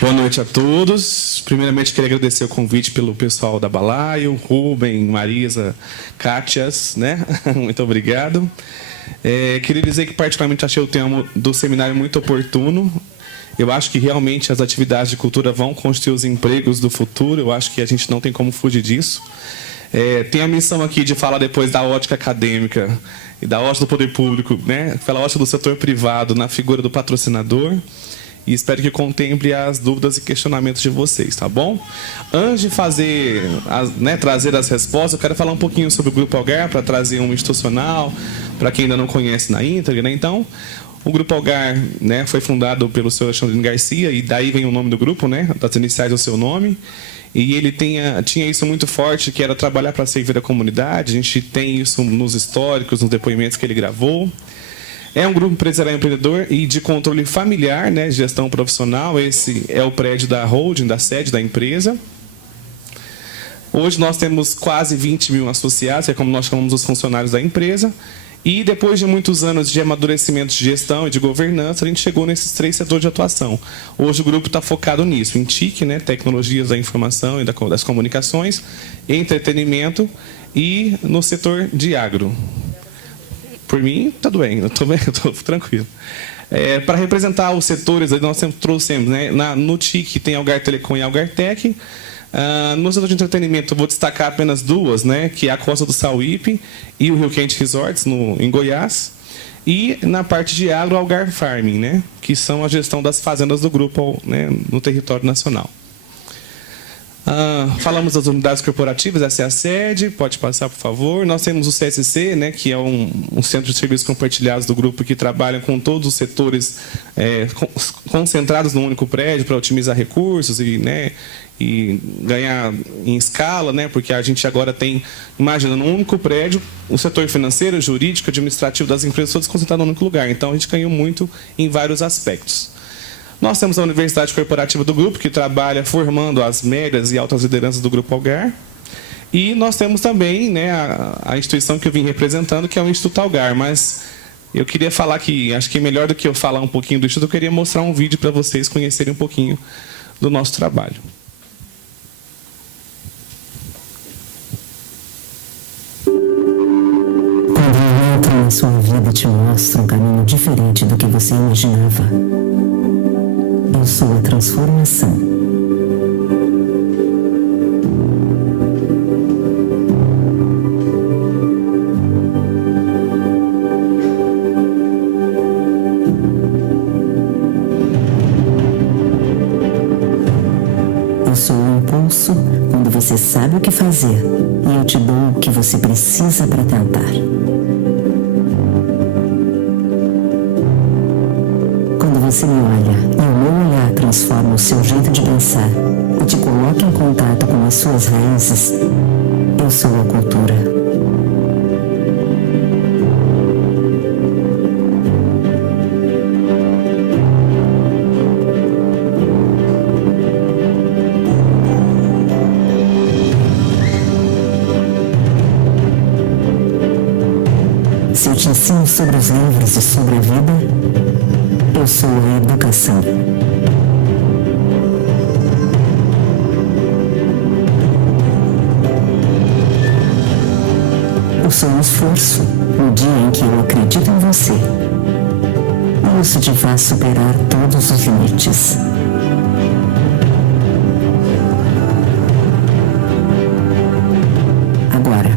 Boa noite a todos. Primeiramente, queria agradecer o convite pelo pessoal da Balaio, Rubem, Marisa, Cátias, né? Muito obrigado. Queria dizer que particularmente achei o tema do seminário muito oportuno. Eu acho que realmente as atividades de cultura vão constituir os empregos do futuro. Eu acho que a gente não tem como fugir disso. Tem a missão aqui de falar depois da ótica acadêmica e da ótica do poder público, né? Pela ótica do setor privado na figura do patrocinador. E espero que contemple as dúvidas e questionamentos de vocês, tá bom? Antes de trazer as respostas, eu quero falar um pouquinho sobre o Grupo Algar, para trazer um institucional, para quem ainda não conhece na íntegra, né? Então, o Grupo Algar, né, foi fundado pelo senhor Alexandrino Garcia, e daí vem o nome do grupo, né, das iniciais do seu nome. E ele tinha isso muito forte, que era trabalhar para servir a comunidade. A gente tem isso nos históricos, nos depoimentos que ele gravou. É um grupo empresarial empreendedor e de controle familiar, né, gestão profissional. Esse é o prédio da holding, da sede da empresa. Hoje nós temos quase 20 mil associados, que é como nós chamamos os funcionários da empresa. E depois de muitos anos de amadurecimento de gestão e de governança, a gente chegou nesses 3 setores de atuação. Hoje o grupo está focado nisso, em TIC, né, tecnologias da informação e das comunicações, entretenimento e no setor de agro. Por mim, está bem, eu estou tranquilo. Para representar os setores, nós sempre trouxemos, né, no TIC tem Algar Telecom e Algar Tech. No setor de entretenimento, eu vou destacar apenas 2, né, que é a Costa do Sauípe e o Rio Quente Resorts, em Goiás. E na parte de agro, Algar Farming, né, que são a gestão das fazendas do grupo, né, no território nacional. Falamos das unidades corporativas, essa é a sede, pode passar, por favor. Nós temos o CSC, né, que é um centro de serviços compartilhados do grupo que trabalha com todos os setores concentrados num único prédio para otimizar recursos e ganhar em escala, né, porque a gente agora tem, imagina, num único prédio, o setor financeiro, jurídico, administrativo das empresas, todos concentrados num único lugar. Então, a gente ganhou muito em vários aspectos. Nós temos a Universidade Corporativa do Grupo, que trabalha formando as médias e altas lideranças do Grupo Algar. E nós temos também, né, a instituição que eu vim representando, que é o Instituto Algar. Mas eu queria falar que, acho que melhor do que eu falar um pouquinho do Instituto, eu queria mostrar um vídeo para vocês conhecerem um pouquinho do nosso trabalho. Quando eu entro na sua vida, te mostro um caminho diferente do que você imaginava. Eu sou a transformação. Eu sou o impulso quando você sabe o que fazer e eu te dou o que você precisa para tentar. Quando você me olha e o meu olhar transforma o seu jeito de pensar e te coloca em contato com as suas raízes, eu sou a cultura. Se eu te ensino sobre os livros e sobre a vida, eu sou a educação. Eu sou um esforço no dia em que eu acredito em você. E isso te faz superar todos os limites. Agora,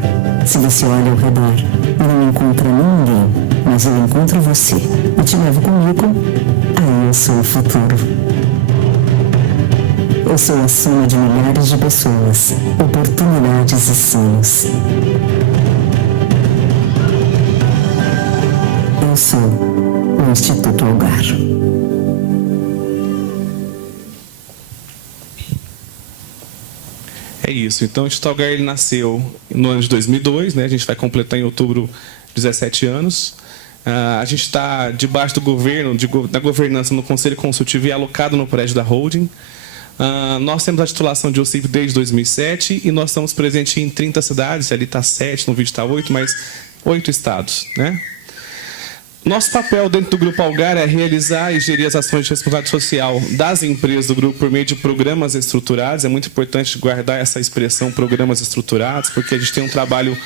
se você olha ao redor e não encontra ninguém, mas eu encontro você e te levo comigo, aí eu sou o futuro. Eu sou a soma de milhares de pessoas, oportunidades e sonhos. Eu sou o Instituto Algar. É isso. Então, o Instituto Algar ele nasceu no ano de 2002, né? A gente vai completar em outubro 17 anos. A gente está debaixo do governo, da governança no Conselho Consultivo e alocado no prédio da holding. Nós temos a titulação de OCIP desde 2007 e nós estamos presentes em 30 cidades. Ali está 7, no vídeo está 8, mas 8 estados, né? Nosso papel dentro do Grupo Algar é realizar e gerir as ações de responsabilidade social das empresas do grupo por meio de programas estruturados. É muito importante guardar essa expressão programas estruturados, porque a gente tem um trabalho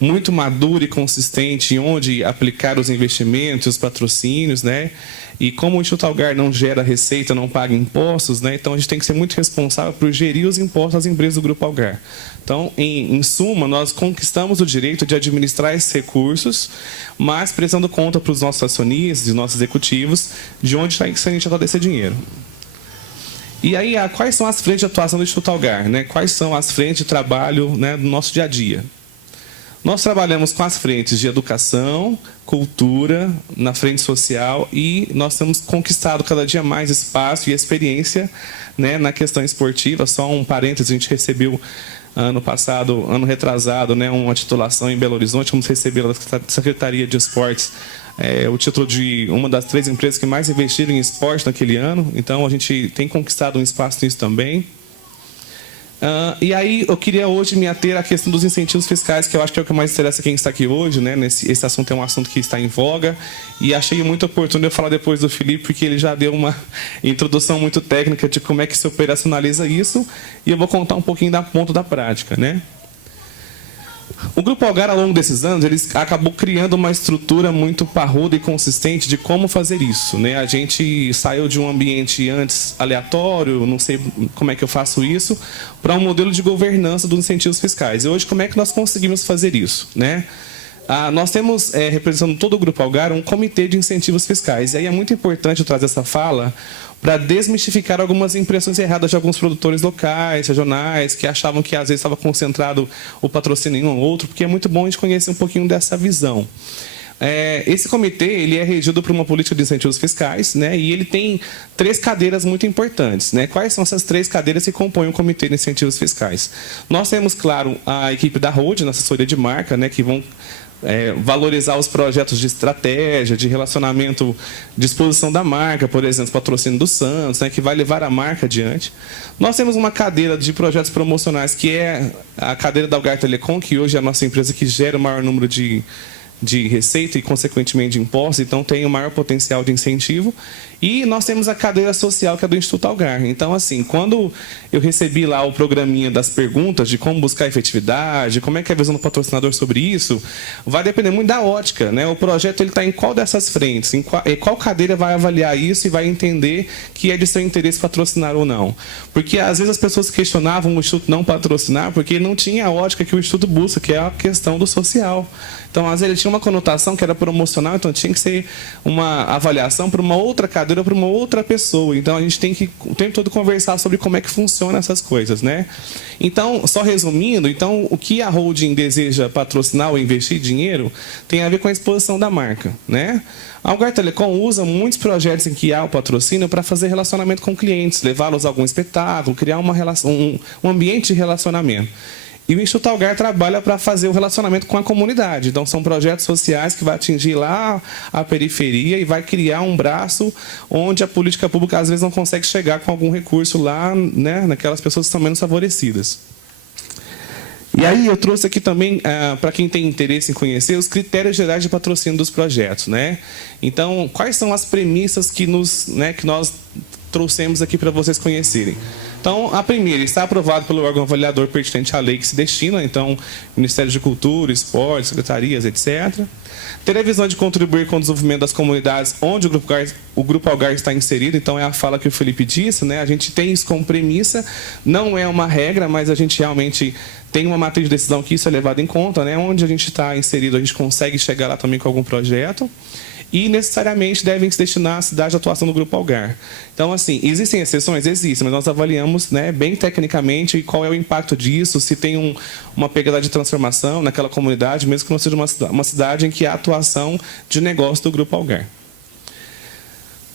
muito maduro e consistente em onde aplicar os investimentos, os patrocínios, né? E como o Instituto Algar não gera receita, não paga impostos, né? Então a gente tem que ser muito responsável por gerir os impostos das empresas do Grupo Algar. Então, em suma, nós conquistamos o direito de administrar esses recursos, mas prestando conta para os nossos acionistas e nossos executivos de onde está sendo todo esse dinheiro. E aí, quais são as frentes de atuação do Instituto Algar, né? Quais são as frentes de trabalho, né, do nosso dia a dia? Nós trabalhamos com as frentes de educação, cultura, na frente social, e nós temos conquistado cada dia mais espaço e experiência, né, na questão esportiva. Só um parênteses, a gente recebeu ano passado, ano retrasado, né, uma titulação em Belo Horizonte, vamos receber da Secretaria de Esportes, o título de uma das 3 empresas que mais investiram em esporte naquele ano. Então, a gente tem conquistado um espaço nisso também. E aí, eu queria hoje me ater à questão dos incentivos fiscais, que eu acho que é o que mais interessa quem está aqui hoje, né? Esse assunto é um assunto que está em voga, e achei muito oportuno eu falar depois do Felipe, porque ele já deu uma introdução muito técnica de como é que se operacionaliza isso, e eu vou contar um pouquinho da ponta da prática, né? O Grupo Algar, ao longo desses anos, ele acabou criando uma estrutura muito parruda e consistente de como fazer isso, né? A gente saiu de um ambiente antes aleatório, não sei como é que eu faço isso, para um modelo de governança dos incentivos fiscais. E hoje, como é que nós conseguimos fazer isso, né? Nós temos, representando todo o Grupo Algar, um comitê de incentivos fiscais. E aí é muito importante eu trazer essa fala para desmistificar algumas impressões erradas de alguns produtores locais, regionais, que achavam que às vezes estava concentrado o patrocínio em um ou outro, porque é muito bom a gente conhecer um pouquinho dessa visão. Esse comitê ele é regido por uma política de incentivos fiscais, né, e ele tem 3 cadeiras muito importantes, né? Quais são essas 3 cadeiras que compõem o comitê de incentivos fiscais? Nós temos, claro, a equipe da Road, na assessoria de marca, né, que vão valorizar os projetos de estratégia, de relacionamento, de exposição da marca, por exemplo, patrocínio do Santos, né, que vai levar a marca adiante. Nós temos uma cadeira de projetos promocionais, que é a cadeira da Algar Telecom, que hoje é a nossa empresa que gera o maior número de receita e, consequentemente, de impostos, então tem o maior potencial de incentivo. E nós temos a cadeira social, que é do Instituto Algar. Então, assim, quando eu recebi lá o programinha das perguntas de como buscar efetividade, como é que é a visão do patrocinador sobre isso, vai depender muito da ótica, né? O projeto está em qual dessas frentes, em qual cadeira vai avaliar isso e vai entender que é de seu interesse patrocinar ou não. Porque, às vezes, as pessoas questionavam o Instituto não patrocinar porque não tinha a ótica que o Instituto busca, que é a questão do social. Então, às vezes, ele tinha uma conotação que era promocional, então tinha que ser uma avaliação para uma outra cadeira, para uma outra pessoa. Então, a gente tem que o tempo todo conversar sobre como é que funcionam essas coisas, né? Então, só resumindo, então, o que a holding deseja patrocinar ou investir dinheiro tem a ver com a exposição da marca, né? A Algar Telecom usa muitos projetos em que há o patrocínio para fazer relacionamento com clientes, levá-los a algum espetáculo, criar uma relação, um ambiente de relacionamento. E o Instituto Algar trabalha para fazer o relacionamento com a comunidade. Então, são projetos sociais que vai atingir lá a periferia e vai criar um braço onde a política pública, às vezes, não consegue chegar com algum recurso lá, né, naquelas pessoas que são menos favorecidas. E aí eu trouxe aqui também, para quem tem interesse em conhecer, os critérios gerais de patrocínio dos projetos, né? Então, quais são as premissas que nós trouxemos aqui para vocês conhecerem? Então, a primeira, está aprovado pelo órgão avaliador pertinente à lei que se destina, então, Ministério de Cultura, Esporte, secretarias, etc. Ter a visão de contribuir com o desenvolvimento das comunidades onde o Grupo Algar está inserido, então é a fala que o Felipe disse, né? A gente tem isso como premissa, não é uma regra, mas a gente realmente tem uma matriz de decisão que isso é levado em conta, né? Onde a gente está inserido, a gente consegue chegar lá também com algum projeto. E necessariamente devem se destinar à cidade de atuação do Grupo Algar. Então, assim, existem exceções? Existem, mas nós avaliamos, né, bem tecnicamente qual é o impacto disso, se tem uma pegada de transformação naquela comunidade, mesmo que não seja uma cidade em que há atuação de negócio do Grupo Algar.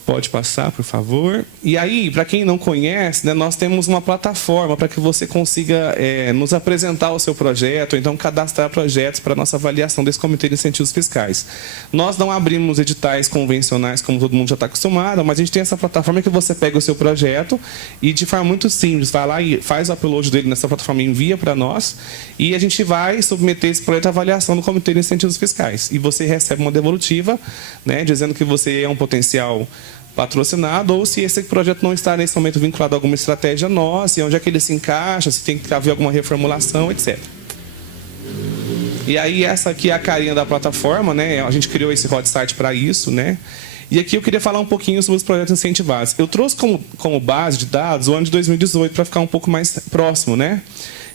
Pode passar, por favor. E aí, para quem não conhece, né, nós temos uma plataforma para que você consiga nos apresentar o seu projeto, ou então cadastrar projetos para a nossa avaliação desse Comitê de Incentivos Fiscais. Nós não abrimos editais convencionais, como todo mundo já está acostumado, mas a gente tem essa plataforma que você pega o seu projeto e, de forma muito simples, vai lá e faz o upload dele nessa plataforma e envia para nós, e a gente vai submeter esse projeto à avaliação do Comitê de Incentivos Fiscais. E você recebe uma devolutiva, né, dizendo que você é um potencial patrocinado, ou se esse projeto não está nesse momento vinculado a alguma estratégia nossa, e onde é que ele se encaixa, se tem que haver alguma reformulação, etc. E aí essa aqui é a carinha da plataforma, né? A gente criou esse hot site para isso, né? E aqui eu queria falar um pouquinho sobre os projetos incentivados. Eu trouxe como base de dados o ano de 2018 para ficar um pouco mais próximo, né?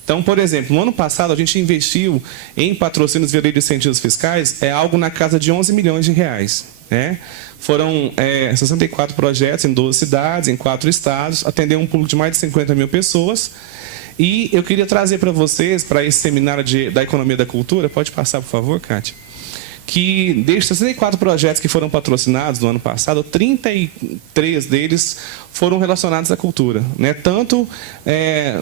Então, por exemplo, no ano passado a gente investiu em patrocínios via lei de incentivos fiscais algo na casa de 11 milhões de reais, né? Foram 64 projetos em 12 cidades, em 4 estados, atendeu um público de mais de 50 mil pessoas. E eu queria trazer para vocês, para esse seminário da Economia da Cultura, pode passar, por favor, Kátia, que desses 64 projetos que foram patrocinados no ano passado, 33 deles foram relacionados à cultura, né? Tanto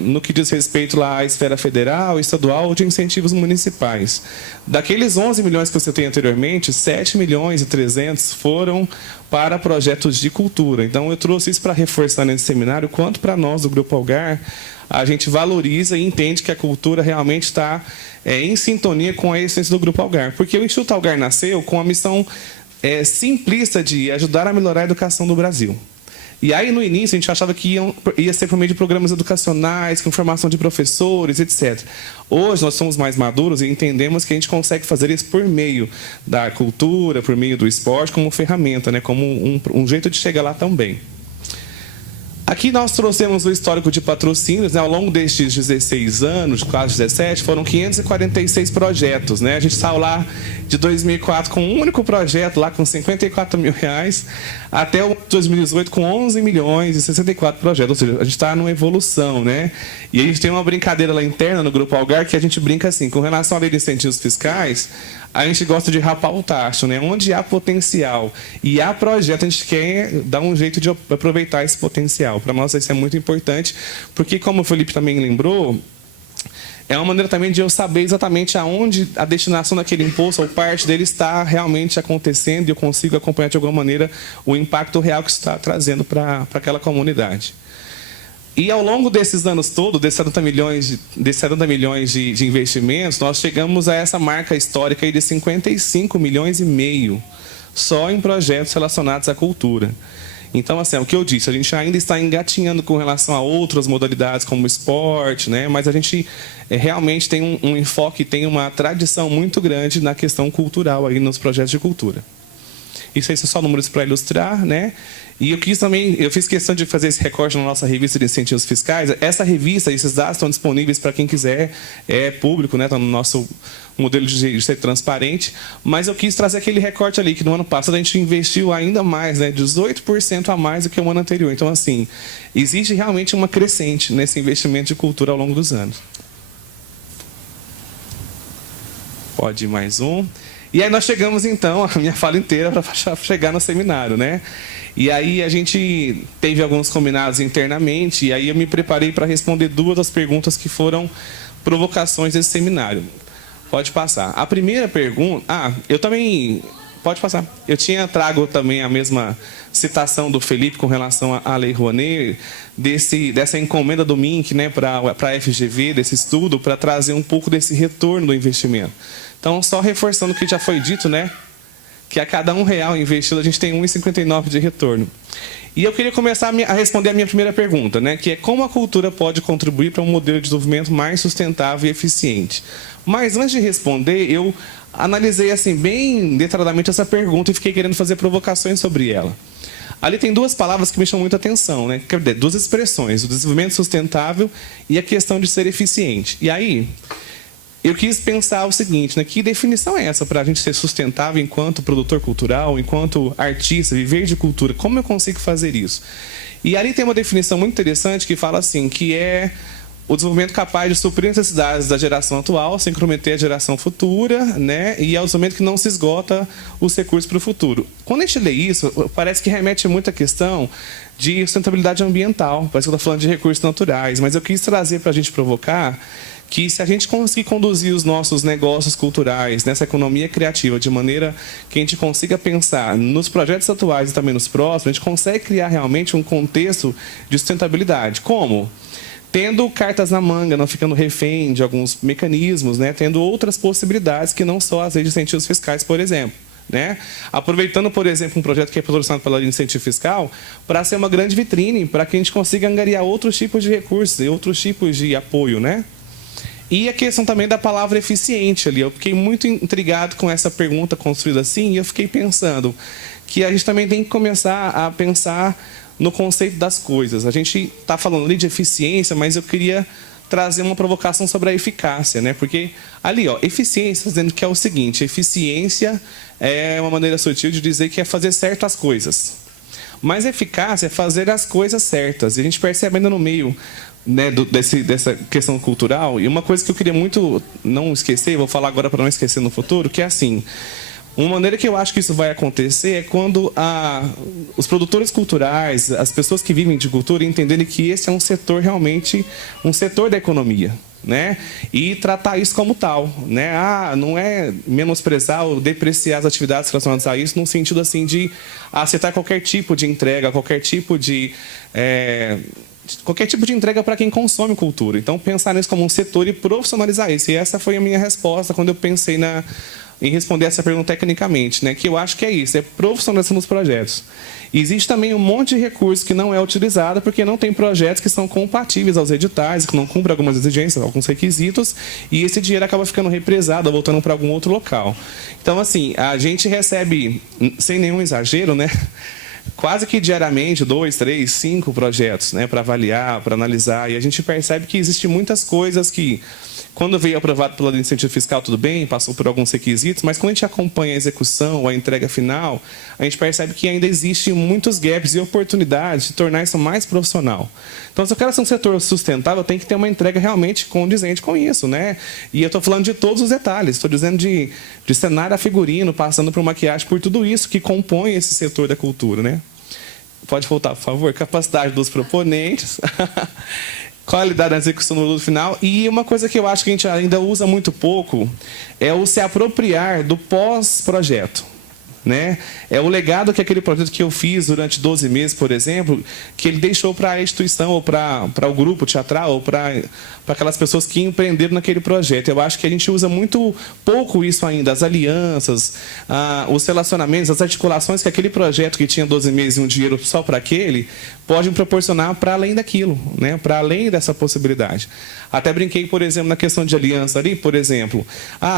no que diz respeito lá à esfera federal, estadual ou de incentivos municipais. Daqueles 11 milhões que eu citei anteriormente, 7 milhões e 300 foram para projetos de cultura. Então, eu trouxe isso para reforçar nesse seminário, quanto para nós do Grupo Algar, a gente valoriza e entende que a cultura realmente está em sintonia com a essência do Grupo Algar. Porque o Instituto Algar nasceu com a missão simplista de ajudar a melhorar a educação do Brasil. E aí, no início, a gente achava que ia ser por meio de programas educacionais, com formação de professores, etc. Hoje, nós somos mais maduros e entendemos que a gente consegue fazer isso por meio da cultura, por meio do esporte, como ferramenta, né? Como um jeito de chegar lá também. Aqui nós trouxemos o histórico de patrocínios, né? Ao longo destes 16 anos, quase 17, foram 546 projetos, né? A gente saiu lá de 2004 com um único projeto, lá com 54 mil reais, até o 2018 com 11 milhões e 64 projetos. Ou seja, a gente está numa evolução, né? E a gente tem uma brincadeira lá interna no Grupo Algar, que a gente brinca assim, com relação à lei de incentivos fiscais, a gente gosta de rapar o tacho, né? Onde há potencial e há projeto, a gente quer dar um jeito de aproveitar esse potencial. Para nós isso é muito importante, porque, como o Felipe também lembrou, é uma maneira também de eu saber exatamente aonde a destinação daquele imposto ou parte dele está realmente acontecendo, e eu consigo acompanhar de alguma maneira o impacto real que isso está trazendo para aquela comunidade. E ao longo desses anos todos, desses 70 milhões de investimentos, nós chegamos a essa marca histórica aí de 55 milhões e meio só em projetos relacionados à cultura. Então, assim, é o que eu disse, a gente ainda está engatinhando com relação a outras modalidades como o esporte, né? Mas a gente realmente tem um enfoque, tem uma tradição muito grande na questão cultural aí nos projetos de cultura. Isso aí são só números para ilustrar, né? E eu fiz questão de fazer esse recorte na nossa revista de incentivos fiscais. Essa revista, esses dados estão disponíveis para quem quiser, é público, né? Está no nosso modelo de ser transparente. Mas eu quis trazer aquele recorte ali, que no ano passado a gente investiu ainda mais, né? 18% a mais do que o ano anterior. Então, assim, existe realmente uma crescente nesse investimento de cultura ao longo dos anos. Pode ir mais um. E aí nós chegamos, então, a minha fala inteira para chegar no seminário, né? E aí a gente teve alguns combinados internamente, e aí eu me preparei para responder 2 das perguntas que foram provocações desse seminário. Pode passar. A primeira pergunta... eu também... Pode passar. Eu trago também a mesma citação do Felipe com relação à Lei Rouanet, dessa encomenda do MINC, né, para a FGV, desse estudo, para trazer um pouco desse retorno do investimento. Então, só reforçando o que já foi dito, né, que a cada R$1 investido, a gente tem 1,59 de retorno. E eu queria começar a responder a minha primeira pergunta, né, que é como a cultura pode contribuir para um modelo de desenvolvimento mais sustentável e eficiente. Mas, antes de responder, eu analisei assim, bem detalhadamente essa pergunta e fiquei querendo fazer provocações sobre ela. Ali tem 2 palavras que me chamam muita atenção, né? 2 expressões, o desenvolvimento sustentável e a questão de ser eficiente. E aí, eu quis pensar o seguinte, né? Que definição é essa para a gente ser sustentável enquanto produtor cultural, enquanto artista, viver de cultura? Como eu consigo fazer isso? E ali tem uma definição muito interessante que fala assim, que é o desenvolvimento capaz de suprir necessidades da geração atual, sem comprometer a geração futura, né? E é o desenvolvimento que não se esgota os recursos para o futuro. Quando a gente lê isso, parece que remete muito à questão de sustentabilidade ambiental. Parece que eu estou falando de recursos naturais, mas eu quis trazer para a gente provocar que se a gente conseguir conduzir os nossos negócios culturais nessa economia criativa de maneira que a gente consiga pensar nos projetos atuais e também nos próximos, a gente consegue criar realmente um contexto de sustentabilidade. Como? Tendo cartas na manga, não ficando refém de alguns mecanismos, né? Tendo outras possibilidades que não só as leis de incentivos fiscais, por exemplo. Né? Aproveitando, por exemplo, um projeto que é patrocinado pela lei de incentivo fiscal para ser uma grande vitrine, para que a gente consiga angariar outros tipos de recursos e outros tipos de apoio, né? E a questão também da palavra eficiente ali. Eu fiquei muito intrigado com essa pergunta construída assim, e eu fiquei pensando que a gente também tem que começar a pensar no conceito das coisas. A gente está falando ali de eficiência, mas eu queria trazer uma provocação sobre a eficácia, né? Porque ali, ó, eficiência, dizendo que é o seguinte: eficiência é uma maneira sutil de dizer que é fazer certas coisas. Mas eficácia é fazer as coisas certas. E a gente percebe ainda no meio, né, dessa questão cultural, e uma coisa que eu queria muito não esquecer, vou falar agora para não esquecer no futuro, que é assim: uma maneira que eu acho que isso vai acontecer é quando os produtores culturais, as pessoas que vivem de cultura, entenderem que esse é um setor realmente, um setor da economia, né? E tratar isso como tal, né? Não é menosprezar ou depreciar as atividades relacionadas a isso, no sentido assim de aceitar qualquer tipo de entrega, qualquer tipo de entrega para quem consome cultura. Então, pensar nisso como um setor e profissionalizar isso. E essa foi a minha resposta quando eu pensei em responder essa pergunta tecnicamente, né? Que eu acho que é isso, é profissionalização dos projetos. Existe também um monte de recurso que não é utilizado porque não tem projetos que são compatíveis aos editais, que não cumprem algumas exigências, alguns requisitos, e esse dinheiro acaba ficando represado, voltando para algum outro local. Então, assim, a gente recebe, sem nenhum exagero, né, quase que diariamente 2, 3, 5 projetos, né, para avaliar, para analisar, e a gente percebe que existem muitas coisas que, quando veio aprovado pela lei de incentivo fiscal, tudo bem, passou por alguns requisitos, mas quando a gente acompanha a execução, a entrega final, a gente percebe que ainda existem muitos gaps e oportunidades de tornar isso mais profissional. Então, se eu quero ser um setor sustentável, eu tenho que ter uma entrega realmente condizente com isso, né? E eu estou falando de todos os detalhes, estou dizendo de cenário a figurino, passando por maquiagem, por tudo isso que compõe esse setor da cultura, né? Pode voltar, por favor. Capacidade dos proponentes. Qualidade da execução no produto final. E uma coisa que eu acho que a gente ainda usa muito pouco é o se apropriar do pós-projeto, né? É o legado que aquele projeto que eu fiz durante 12 meses, por exemplo, que ele deixou para a instituição, ou para o grupo teatral, ou para aquelas pessoas que empreenderam naquele projeto. Eu acho que a gente usa muito pouco isso ainda, as alianças, os relacionamentos, as articulações que aquele projeto que tinha 12 meses e um dinheiro só para aquele, podem proporcionar para além daquilo, né? Para além dessa possibilidade. Até brinquei, por exemplo, na questão de aliança ali, por exemplo,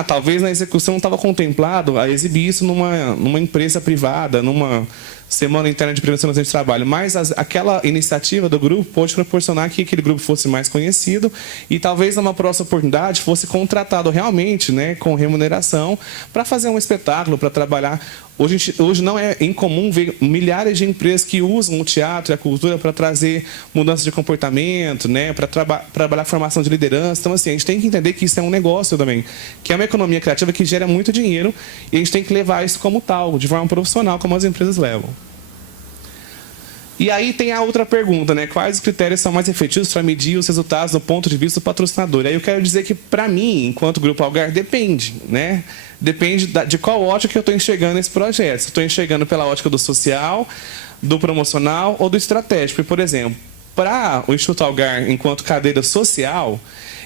talvez na execução não estava contemplado a exibir isso numa empresa privada, numa semana interna de prevenção de trabalho, mas aquela iniciativa do grupo pode proporcionar que aquele grupo fosse mais conhecido e talvez numa próxima oportunidade fosse contratado realmente, né, com remuneração para fazer um espetáculo, para trabalhar. Hoje não é incomum ver milhares de empresas que usam o teatro e a cultura para trazer mudança de comportamento, né, para trabalhar formação de liderança. Então, assim, a gente tem que entender que isso é um negócio também, que é uma economia criativa que gera muito dinheiro e a gente tem que levar isso como tal, de forma profissional, como as empresas levam. E aí tem a outra pergunta, né? Quais os critérios são mais efetivos para medir os resultados do ponto de vista do patrocinador? Aí eu quero dizer que, para mim, enquanto Grupo Algar, depende, né? Depende de qual ótica que eu estou enxergando esse projeto. Se eu estou enxergando pela ótica do social, do promocional ou do estratégico. Por exemplo, para o Instituto Algar, enquanto cadeira social,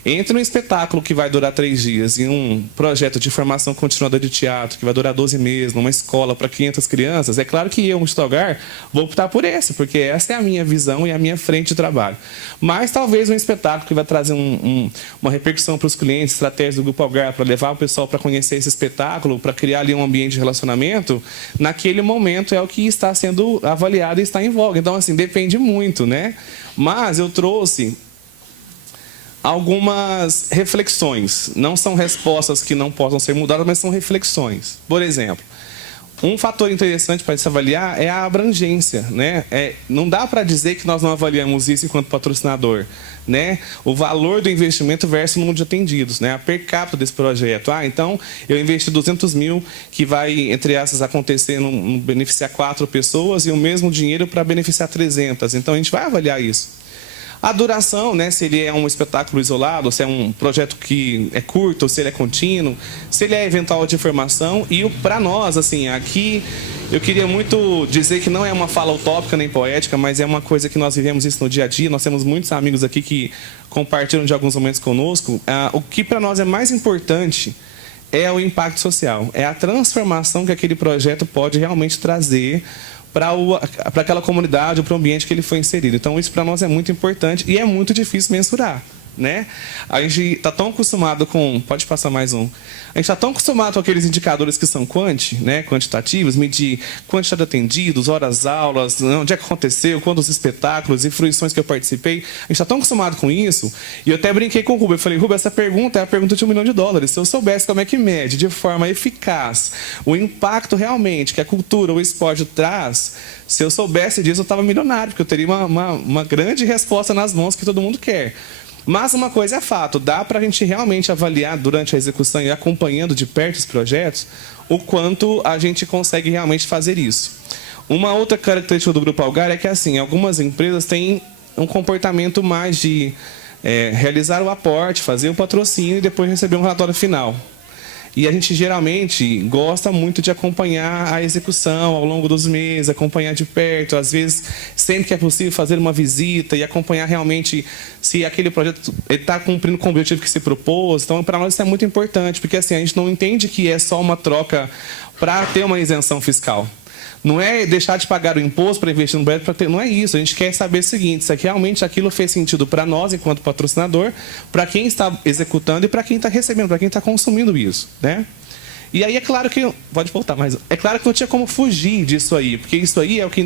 entre um espetáculo que vai durar 3 dias e um projeto de formação continuada de teatro que vai durar 12 meses, numa escola para 500 crianças, é claro que eu, no Instituto Algar, vou optar por esse, porque essa é a minha visão e a minha frente de trabalho. Mas talvez um espetáculo que vai trazer uma repercussão para os clientes, estratégias do Grupo Algar, para levar o pessoal para conhecer esse espetáculo, para criar ali um ambiente de relacionamento, naquele momento é o que está sendo avaliado e está em voga. Então, assim, depende muito, né? Mas eu trouxe algumas reflexões. Não são respostas que não possam ser mudadas, mas são reflexões. Por exemplo, Um fator interessante para se avaliar é a abrangência, né? Não dá para dizer que nós não avaliamos isso enquanto patrocinador, né? O valor do investimento versus o número de atendidos, né? A per capita desse projeto. Então, eu investi 200 mil, que vai, entre essas, acontecer, beneficiar 4 pessoas, e o mesmo dinheiro para beneficiar 300. Então, a gente vai avaliar isso. A duração, né, se ele é um espetáculo isolado, se é um projeto que é curto, se ele é contínuo, se ele é eventual de formação. E para nós, assim, aqui eu queria muito dizer que não é uma fala utópica nem poética, mas é uma coisa que nós vivemos isso no dia a dia. Nós temos muitos amigos aqui que compartilham de alguns momentos conosco. O que para nós é mais importante é o impacto social, é a transformação que aquele projeto pode realmente trazer para aquela comunidade, para o ambiente que ele foi inserido. Então, isso para nós é muito importante e é muito difícil mensurar, né? A gente está tão acostumado com... Pode passar mais um. A gente está tão acostumado com aqueles indicadores que são quantitativos, medir quantidade de atendidos, horas aulas, onde é que aconteceu, quantos espetáculos e fruições que eu participei. A gente está tão acostumado com isso. E eu até brinquei com o Rubem. Eu falei, Rubem, essa pergunta é a pergunta de $1 milhão. Se eu soubesse como é que mede de forma eficaz o impacto realmente que a cultura, o esporte traz, se eu soubesse disso, eu estava milionário, porque eu teria uma grande resposta nas mãos que todo mundo quer. Mas uma coisa é fato, dá para a gente realmente avaliar durante a execução e acompanhando de perto os projetos, o quanto a gente consegue realmente fazer isso. Uma outra característica do Grupo Algar é que, assim, algumas empresas têm um comportamento mais de realizar o aporte, fazer o patrocínio e depois receber um relatório final. E a gente geralmente gosta muito de acompanhar a execução ao longo dos meses, acompanhar de perto, às vezes, sempre que é possível, fazer uma visita e acompanhar realmente se aquele projeto está cumprindo com o objetivo que se propôs. Então, para nós isso é muito importante, porque assim, a gente não entende que é só uma troca para ter uma isenção fiscal. Não é deixar de pagar o imposto para investir no projeto, não é isso. A gente quer saber o seguinte, se realmente aquilo fez sentido para nós, enquanto patrocinador, para quem está executando e para quem está recebendo, para quem está consumindo isso, né? E aí é claro que... Pode voltar, mas é claro que não tinha como fugir disso aí, porque isso aí é o que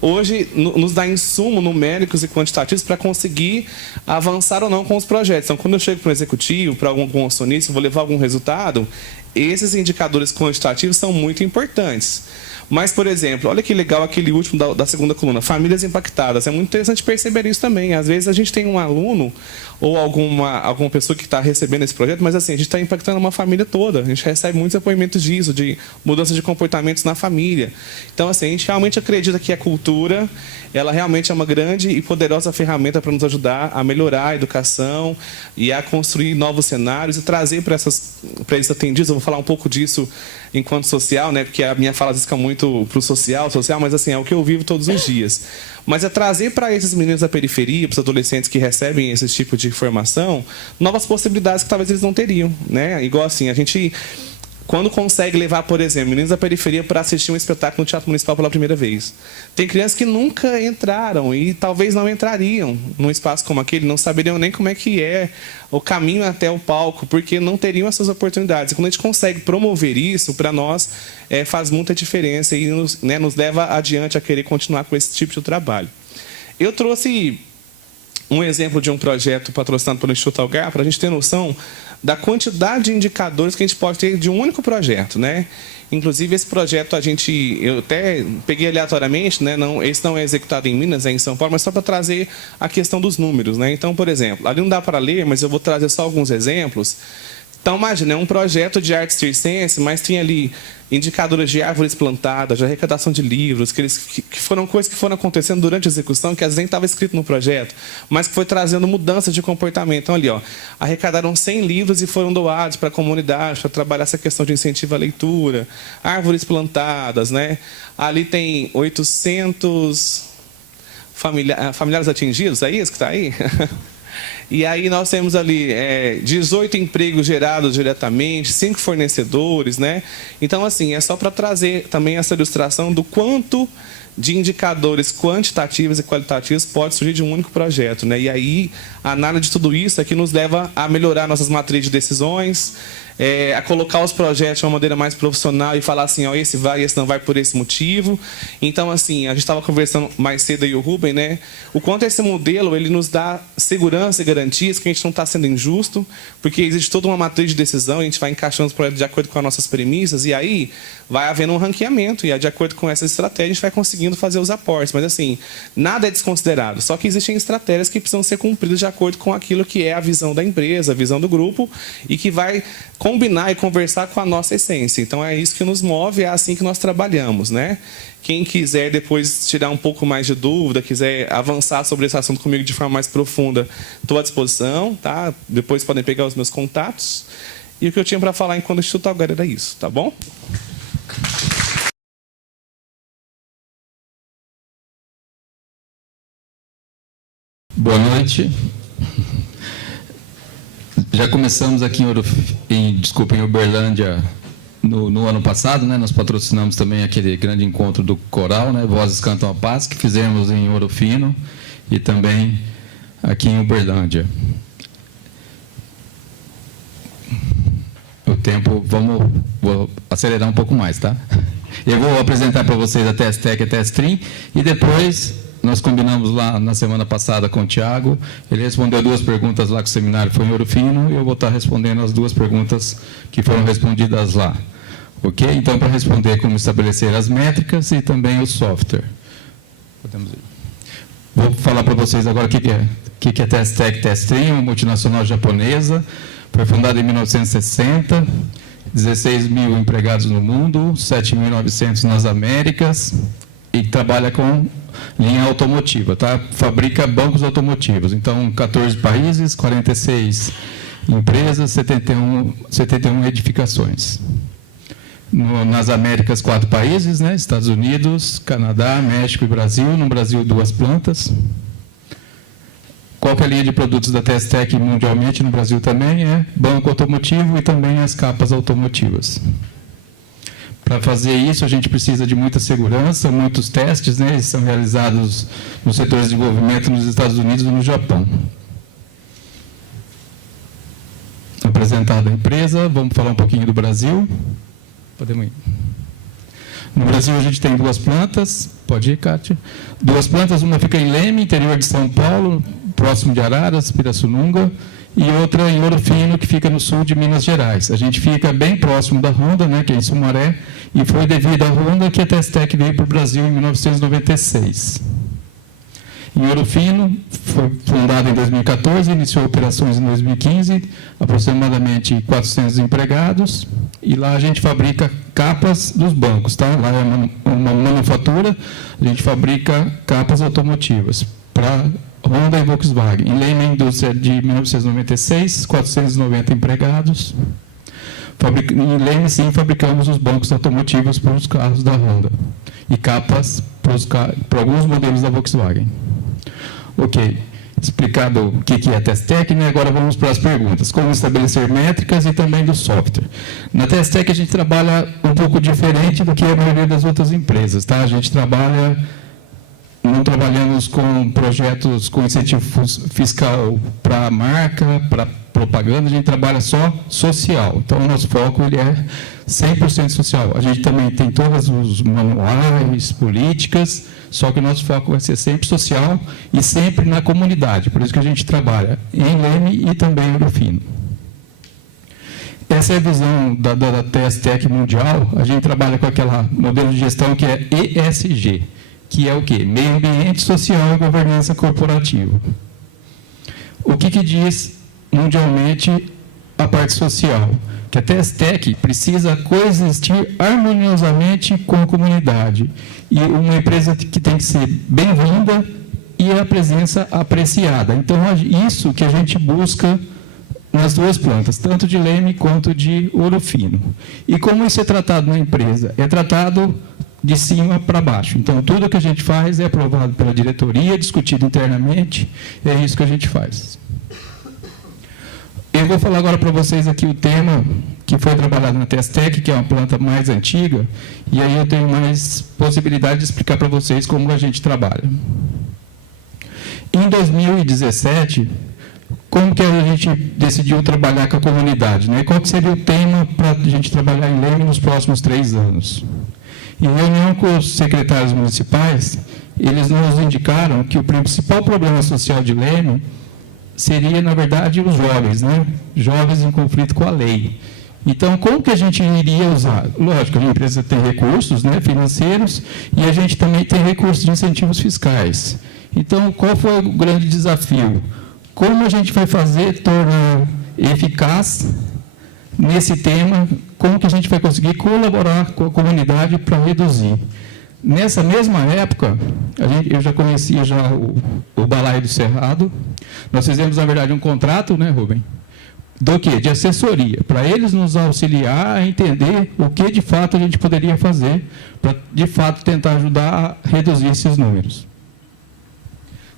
hoje nos dá insumo numéricos e quantitativos para conseguir avançar ou não com os projetos. Então, quando eu chego para um executivo, para algum acionista, vou levar algum resultado, esses indicadores quantitativos são muito importantes. Mas, por exemplo, olha que legal aquele último da segunda coluna, famílias impactadas. É muito interessante perceber isso também. Às vezes a gente tem um aluno ou alguma pessoa que está recebendo esse projeto, mas assim, a gente está impactando uma família toda. A gente recebe muitos depoimentos disso, de mudança de comportamentos na família. Então, assim, a gente realmente acredita que a cultura, ela realmente é uma grande e poderosa ferramenta para nos ajudar a melhorar a educação e a construir novos cenários e trazer para esses atendidos. Eu vou falar um pouco disso enquanto social, né? Porque a minha fala fica muito para o social, mas assim, é o que eu vivo todos os dias. Mas é trazer para esses meninos da periferia, para os adolescentes que recebem esse tipo de formação, novas possibilidades que talvez eles não teriam, né? Igual assim, a gente... Quando consegue levar, por exemplo, meninos da periferia para assistir um espetáculo no Teatro Municipal pela primeira vez. Tem crianças que nunca entraram e talvez não entrariam num espaço como aquele, não saberiam nem como é que é o caminho até o palco, porque não teriam essas oportunidades. E quando a gente consegue promover isso, para nós, faz muita diferença e nos leva adiante a querer continuar com esse tipo de trabalho. Eu trouxe um exemplo de um projeto patrocinado pelo Instituto Algar, para a gente ter noção da quantidade de indicadores que a gente pode ter de um único projeto, né? Inclusive, esse projeto eu até peguei aleatoriamente, né? Esse não é executado em Minas, é em São Paulo, mas só para trazer a questão dos números, né? Então, por exemplo, ali não dá para ler, mas eu vou trazer só alguns exemplos. Então, imagina, é um projeto de arte circense, mas tem ali indicadores de árvores plantadas, de arrecadação de livros, que foram coisas que foram acontecendo durante a execução, que às vezes nem estava escrito no projeto, mas que foi trazendo mudanças de comportamento. Então, ali, arrecadaram 100 livros e foram doados para a comunidade, para trabalhar essa questão de incentivo à leitura, árvores plantadas, né? Ali tem 800 familiares atingidos, é isso que está aí? E aí nós temos ali 18 empregos gerados diretamente, 5 fornecedores, né? Então, assim, é só para trazer também essa ilustração do quanto de indicadores quantitativos e qualitativos pode surgir de um único projeto, né? E aí, a análise de tudo isso é que nos leva a melhorar nossas matrizes de decisões, a colocar os projetos de uma maneira mais profissional e falar assim, ó, esse vai, esse não vai por esse motivo. Então, assim, a gente estava conversando mais cedo aí o Rubem, né? O quanto esse modelo, ele nos dá segurança e garantias que a gente não está sendo injusto, porque existe toda uma matriz de decisão, a gente vai encaixando os projetos de acordo com as nossas premissas, e aí vai havendo um ranqueamento, e de acordo com essa estratégia, a gente vai conseguindo fazer os aportes. Mas, assim, nada é desconsiderado, só que existem estratégias que precisam ser cumpridas de acordo com aquilo que é a visão da empresa, a visão do grupo, e que vai combinar e conversar com a nossa essência. Então, é isso que nos move, é assim que nós trabalhamos, né? Quem quiser depois tirar um pouco mais de dúvida, quiser avançar sobre esse assunto comigo de forma mais profunda, estou à disposição, tá? Depois podem pegar os meus contatos. E o que eu tinha para falar enquanto Instituto agora era isso, tá bom? Boa noite. Já começamos aqui em Uberlândia no ano passado, né? Nós patrocinamos também aquele grande encontro do coral, né? Vozes Cantam a Paz, que fizemos em Ouro Fino e também aqui em Uberlândia. O tempo, vou acelerar um pouco mais, tá? Eu vou apresentar para vocês a TestTech e a TestTrim e depois nós combinamos lá na semana passada com o Thiago, ele respondeu 2 perguntas lá que o seminário foi em Ouro Fino e eu vou estar respondendo as 2 perguntas que foram respondidas lá. Ok? Então, para responder como estabelecer as métricas e também o software. Podemos ir. Vou falar para vocês agora o que é TestTech TestTrim, uma multinacional japonesa, foi fundada em 1960, 16 mil empregados no mundo, 7.900 nas Américas e trabalha com linha automotiva, tá? Fabrica bancos automotivos. Então, 14 países, 46 empresas, 71 edificações. Nas Américas, 4 países, né? Estados Unidos, Canadá, México e Brasil. No Brasil, 2 plantas. Qual que é a linha de produtos da TestTech mundialmente? No Brasil também é banco automotivo e também as capas automotivas. Para fazer isso, a gente precisa de muita segurança, muitos testes, né? Eles são realizados nos setores de desenvolvimento nos Estados Unidos e no Japão. Apresentada a empresa, vamos falar um pouquinho do Brasil. Podemos ir. No Brasil, a gente tem 2 plantas. Pode ir, Kátia. 2 plantas, uma fica em Leme, interior de São Paulo, próximo de Araras, Pirassununga, e outra em Ouro Fino, que fica no sul de Minas Gerais. A gente fica bem próximo da Honda, né, que é em Sumaré, e foi devido à Honda que a TestTech veio para o Brasil em 1996. Em Ouro Fino, foi fundada em 2014, iniciou operações em 2015, aproximadamente 400 empregados, e lá a gente fabrica capas dos bancos, tá? Lá é uma manufatura, a gente fabrica capas automotivas para Honda e Volkswagen. Em Leme, indústria de 1996, 490 empregados. Em Leme, sim, fabricamos os bancos automotivos para os carros da Honda e capas para alguns modelos da Volkswagen. Ok, explicado o que é a TestTech, né? Agora vamos para as perguntas. Como estabelecer métricas e também do software. Na TestTech a gente trabalha um pouco diferente do que a maioria das outras empresas, tá? A gente não trabalhamos com projetos com incentivo fiscal para marca, para propaganda, a gente trabalha só social. Então, o nosso foco ele é 100% social. A gente também tem todos os manuais, políticas, só que o nosso foco vai ser sempre social e sempre na comunidade. Por isso que a gente trabalha em Leme e também em Ouro Fino. Essa é a visão da TestTech mundial. A gente trabalha com aquele modelo de gestão que é ESG, que é o quê? Meio ambiente, social e governança corporativa. O que diz mundialmente a parte social? Que a TestTech precisa coexistir harmoniosamente com a comunidade. E uma empresa que tem que ser bem-vinda e a presença apreciada. Então, isso que a gente busca nas 2 plantas, tanto de Leme quanto de Ouro Fino. E como isso é tratado na empresa? É tratado de cima para baixo. Então, tudo que a gente faz é aprovado pela diretoria, discutido internamente, é isso que a gente faz. Eu vou falar agora para vocês aqui o tema que foi trabalhado na TestTech, que é uma planta mais antiga, e aí eu tenho mais possibilidade de explicar para vocês como a gente trabalha. Em 2017, como que a gente decidiu trabalhar com a comunidade, né? Qual que seria o tema para a gente trabalhar em Leme nos próximos 3 anos? Em reunião com os secretários municipais, eles nos indicaram que o principal problema social de Leme seria, na verdade, os jovens, né? Jovens em conflito com a lei. Então, como que a gente iria usar? Lógico, a empresa tem recursos, né, financeiros, e a gente também tem recursos de incentivos fiscais. Então, qual foi o grande desafio? Como a gente vai fazer tornar eficaz nesse tema? Como que a gente vai conseguir colaborar com a comunidade para reduzir? Nessa mesma época, eu já conhecia o Balaio do Cerrado. Nós fizemos, na verdade, um contrato, né, Rubem? Do quê? De assessoria, para eles nos auxiliar a entender o que, de fato, a gente poderia fazer para, de fato, tentar ajudar a reduzir esses números.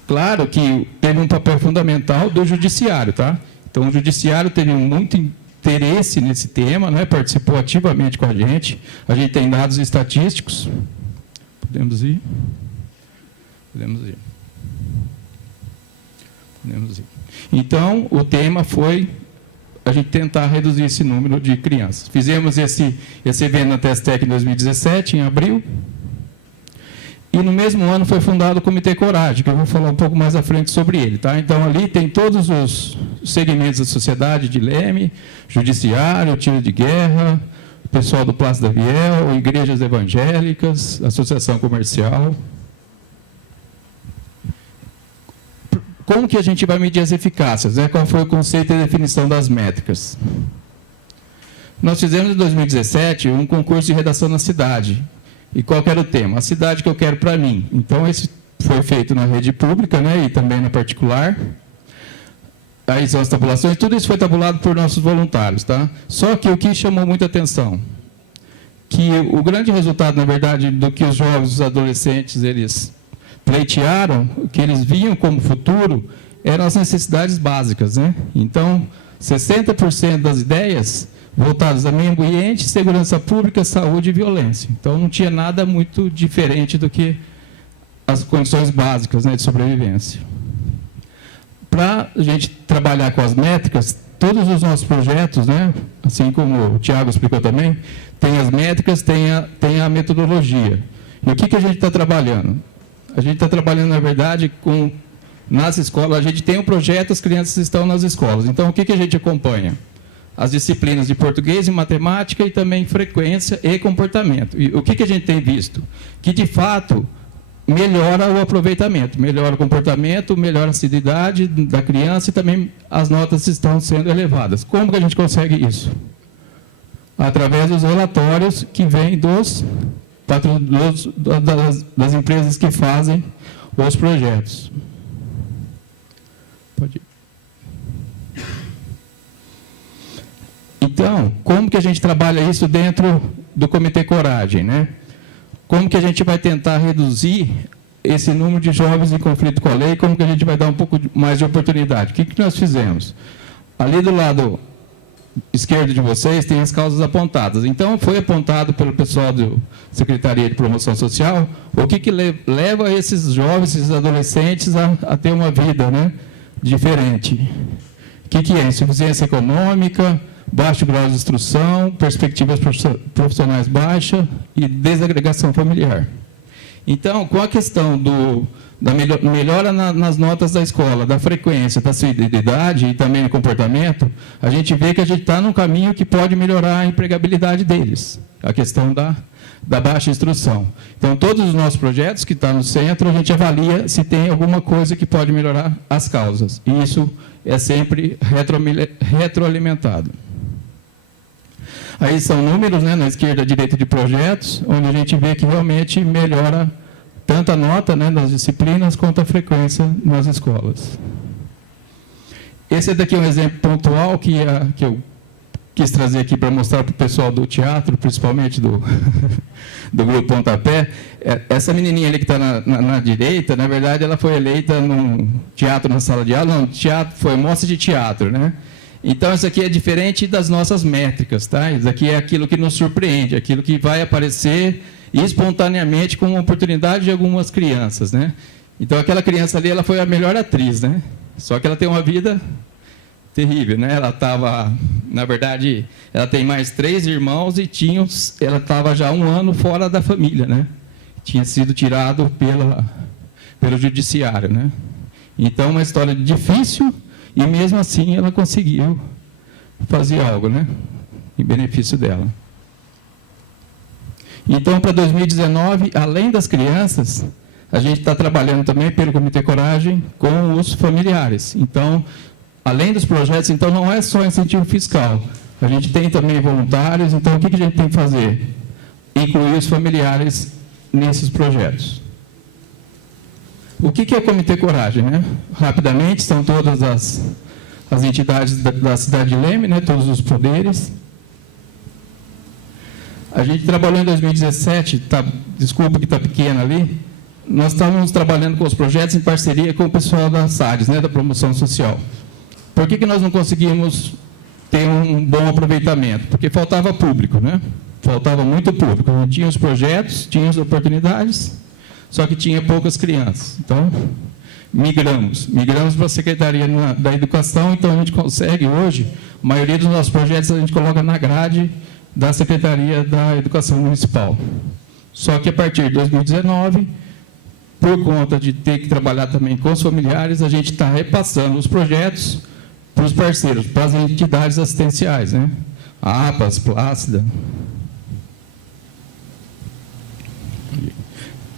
Claro que teve um papel fundamental do judiciário, tá? Então, o judiciário teve muito interesse nesse tema, né? Participou ativamente com a gente tem dados estatísticos. Podemos ir? Podemos ir. Podemos ir. Então, o tema foi a gente tentar reduzir esse número de crianças. Fizemos esse evento na Testec em 2017, em abril. E no mesmo ano foi fundado o Comitê Coragem, que eu vou falar um pouco mais à frente sobre ele. Tá? Então, ali tem todos os segmentos da sociedade de Leme, judiciário, tiro de guerra, pessoal do Plácio da Viel, igrejas evangélicas, associação comercial. Como que a gente vai medir as eficácias? Né? Qual foi o conceito e a definição das métricas? Nós fizemos em 2017 um concurso de redação na cidade. E qual que era o tema? A cidade que eu quero para mim. Então, esse foi feito na rede pública, né, e também na particular. Aí são as tabulações. Tudo isso foi tabulado por nossos voluntários. Tá? Só que o que chamou muita atenção, que o grande resultado, na verdade, do que os jovens, os adolescentes, eles pleitearam, o que eles viam como futuro, eram as necessidades básicas. Né? Então, 60% das ideias voltadas a meio ambiente, segurança pública, saúde e violência. Então, não tinha nada muito diferente do que as condições básicas, né, de sobrevivência. Para a gente trabalhar com as métricas, todos os nossos projetos, né, assim como o Tiago explicou também, tem as métricas, tem a metodologia. E o que a gente está trabalhando? A gente está trabalhando, na verdade, nas escolas. A gente tem um projeto, as crianças estão nas escolas. Então, o que a gente acompanha? As disciplinas de português e matemática e também frequência e comportamento. E o que a gente tem visto? Que, de fato, melhora o aproveitamento, melhora o comportamento, melhora a assiduidade da criança e também as notas estão sendo elevadas. Como que a gente consegue isso? Através dos relatórios que vêm das empresas que fazem os projetos. Pode ir. Então, como que a gente trabalha isso dentro do Comitê Coragem, né? Como que a gente vai tentar reduzir esse número de jovens em conflito com a lei? Como que a gente vai dar um pouco mais de oportunidade? O que nós fizemos? Ali do lado esquerdo de vocês tem as causas apontadas. Então, foi apontado pelo pessoal da Secretaria de Promoção Social o que leva esses jovens, esses adolescentes a ter uma vida, né, diferente. O que é? Insuficiência econômica, baixo grau de instrução, perspectivas profissionais baixas e desagregação familiar. Então, com a questão da melhora nas notas da escola, da frequência, da assiduidade e também do comportamento, a gente vê que a gente está num caminho que pode melhorar a empregabilidade deles, a questão da baixa instrução. Então, todos os nossos projetos que estão no centro, a gente avalia se tem alguma coisa que pode melhorar as causas. E isso é sempre retroalimentado. Aí são números, né, na esquerda e direita de projetos, onde a gente vê que realmente melhora tanto a nota, né, das disciplinas quanto a frequência nas escolas. Esse daqui é um exemplo pontual que eu quis trazer aqui para mostrar para o pessoal do teatro, principalmente do Grupo Pontapé. Essa menininha ali que está na direita, na verdade, ela foi eleita num teatro na sala de aula, não, teatro, foi mostra de teatro, né? Então, isso aqui é diferente das nossas métricas, tá? Isso aqui é aquilo que nos surpreende, aquilo que vai aparecer espontaneamente com uma oportunidade de algumas crianças, né? Então, aquela criança ali, ela foi a melhor atriz, né? Só que ela tem uma vida terrível, né? Ela estava, na verdade, ela tem mais 3 irmãos e ela estava já 1 ano fora da família, né? Tinha sido tirado pelo judiciário, né? Então, uma história difícil e, mesmo assim, ela conseguiu fazer algo, né? Em benefício dela. Então, para 2019, além das crianças, a gente está trabalhando também pelo Comitê Coragem com os familiares. Então, além dos projetos, então não é só incentivo fiscal. A gente tem também voluntários. Então, o que a gente tem que fazer? Incluir os familiares nesses projetos. O que é o Comitê Coragem, né? Rapidamente, são todas as entidades da cidade de Leme, né? Todos os poderes. A gente trabalhou em 2017, desculpa que está pequena ali, nós estávamos trabalhando com os projetos em parceria com o pessoal da SADES, né, da promoção social. Por que nós não conseguimos ter um bom aproveitamento? Porque faltava público, né? Faltava muito público. A gente tinha os projetos, tinha as oportunidades, só que tinha poucas crianças. Então, migramos para a Secretaria da Educação, então a gente consegue hoje, a maioria dos nossos projetos a gente coloca na grade da Secretaria da Educação Municipal. Só que a partir de 2019, por conta de ter que trabalhar também com os familiares, a gente está repassando os projetos para os parceiros, para as entidades assistenciais, né? A APAS, Plácida.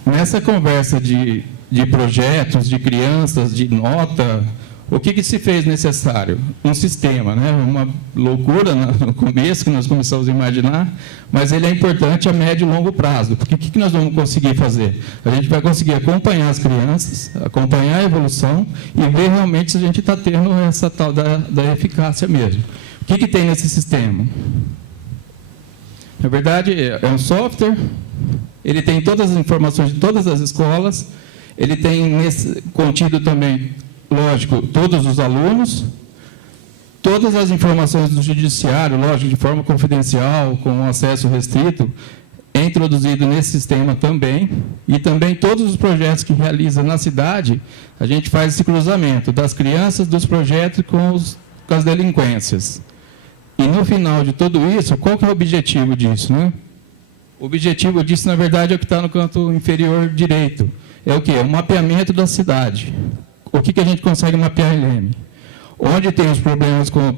Nessa conversa de projetos, de crianças, de nota, o que se fez necessário? Um sistema, né? Uma loucura no começo, que nós começamos a imaginar, mas ele é importante a médio e longo prazo. Porque o que nós vamos conseguir fazer? A gente vai conseguir acompanhar as crianças, acompanhar a evolução e ver realmente se a gente está tendo essa tal da eficácia mesmo. O que tem nesse sistema? Na verdade, é um software, ele tem todas as informações de todas as escolas, ele tem contido também, lógico, todos os alunos, todas as informações do judiciário, lógico, de forma confidencial, com acesso restrito, é introduzido nesse sistema também, e também todos os projetos que realiza na cidade, a gente faz esse cruzamento das crianças, dos projetos com as delinquências. E no final de tudo isso, qual que é o objetivo disso, né? O objetivo disso, na verdade, é o que está no canto inferior direito. É o quê? É o mapeamento da cidade. O que a gente consegue mapear em Leme? Onde tem os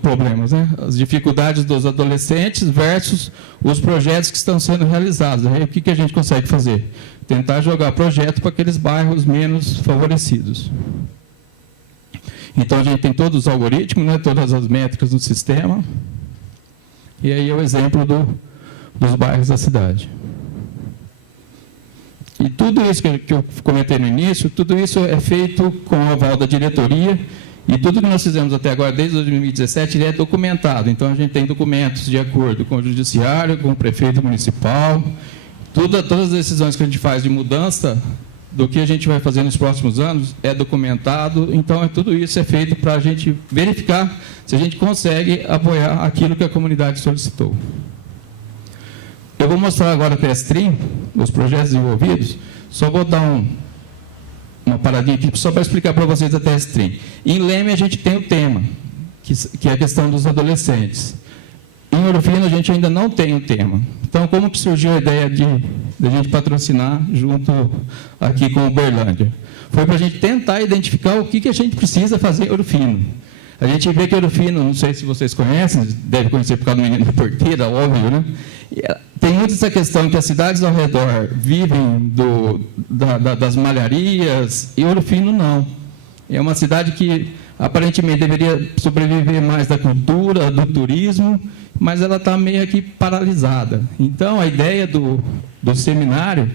problemas, né? As dificuldades dos adolescentes versus os projetos que estão sendo realizados. Aí, o que a gente consegue fazer? Tentar jogar projeto para aqueles bairros menos favorecidos. Então, a gente tem todos os algoritmos, né? Todas as métricas no sistema. E aí é o exemplo dos bairros da cidade. E tudo isso que eu comentei no início, tudo isso é feito com o aval da diretoria, e tudo que nós fizemos até agora, desde 2017, ele é documentado. Então, a gente tem documentos de acordo com o judiciário, com o prefeito municipal, todas as decisões que a gente faz de mudança do que a gente vai fazer nos próximos anos é documentado. Então, tudo isso é feito para a gente verificar se a gente consegue apoiar aquilo que a comunidade solicitou. Eu vou mostrar agora a Testrim, os projetos envolvidos. Só vou dar uma paradinha aqui, só para explicar para vocês a Testrim. Em Leme, a gente tem o tema, que é a questão dos adolescentes. Em Ouro Fino, a gente ainda não tem o tema. Então, como que surgiu a ideia de a gente patrocinar junto aqui com o Uberlândia? Foi para a gente tentar identificar o que a gente precisa fazer em Ouro Fino. A gente vê que Ouro Fino, não sei se vocês conhecem, deve conhecer por causa do menino da porteira, óbvio, né? Tem muito essa questão que as cidades ao redor vivem das malharias, e Ouro Fino não. É uma cidade que, aparentemente, deveria sobreviver mais da cultura, do turismo, mas ela está meio que paralisada. Então, a ideia do seminário,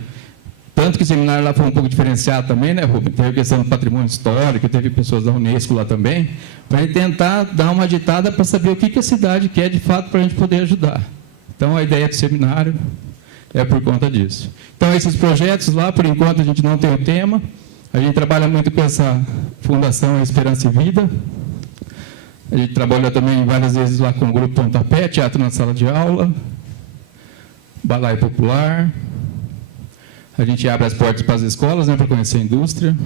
tanto que o seminário lá foi um pouco diferenciado também, né, Rubem? Teve a questão do patrimônio histórico, teve pessoas da Unesco lá também, para a gente tentar dar uma ditada para saber o que a cidade quer, de fato, para a gente poder ajudar. Então, a ideia do seminário é por conta disso. Então, esses projetos lá, por enquanto, a gente não tem o tema. A gente trabalha muito com essa Fundação Esperança e Vida. A gente trabalha também várias vezes lá com o Grupo Pontapé, Teatro na Sala de Aula, Balaio Popular. A gente abre as portas para as escolas, né, para conhecer a indústria.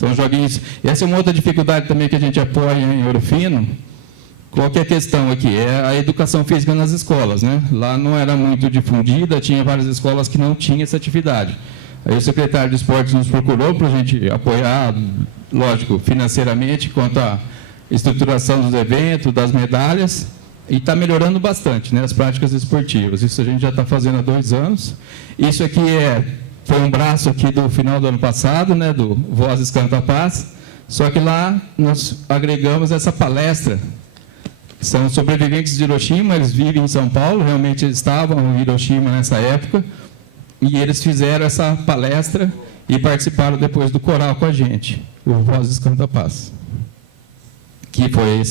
São joguinhos. Essa é uma outra dificuldade também que a gente apoia em Ouro Fino. Qual que é a questão aqui? É a educação física nas escolas, né? Lá não era muito difundida, tinha várias escolas que não tinham essa atividade. Aí o secretário de Esportes nos procurou para a gente apoiar, lógico, financeiramente, quanto à estruturação dos eventos, das medalhas, e está melhorando bastante, né, as práticas esportivas. Isso a gente já está fazendo há 2 anos. Isso aqui foi um braço aqui do final do ano passado, né, do Vozes Canta Paz, só que lá nós agregamos essa palestra. São sobreviventes de Hiroshima, eles vivem em São Paulo, realmente eles estavam em Hiroshima nessa época, e eles fizeram essa palestra e participaram depois do coral com a gente, o Vozes Canta Paz. Que foi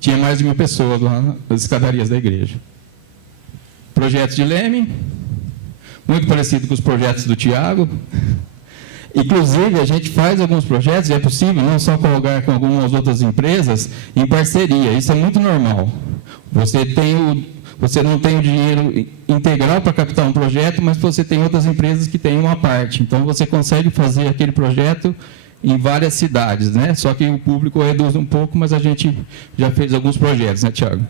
tinha mais de 1.000 pessoas lá nas escadarias da igreja. Projeto de Leme, muito parecido com os projetos do Tiago. Inclusive, a gente faz alguns projetos, e é possível, não só colocar com algumas outras empresas, em parceria. Isso é muito normal. Você não tem o dinheiro integral para captar um projeto, mas você tem outras empresas que têm uma parte. Então, você consegue fazer aquele projeto em várias cidades, né? Só que o público reduz um pouco, mas a gente já fez alguns projetos, né, Tiago?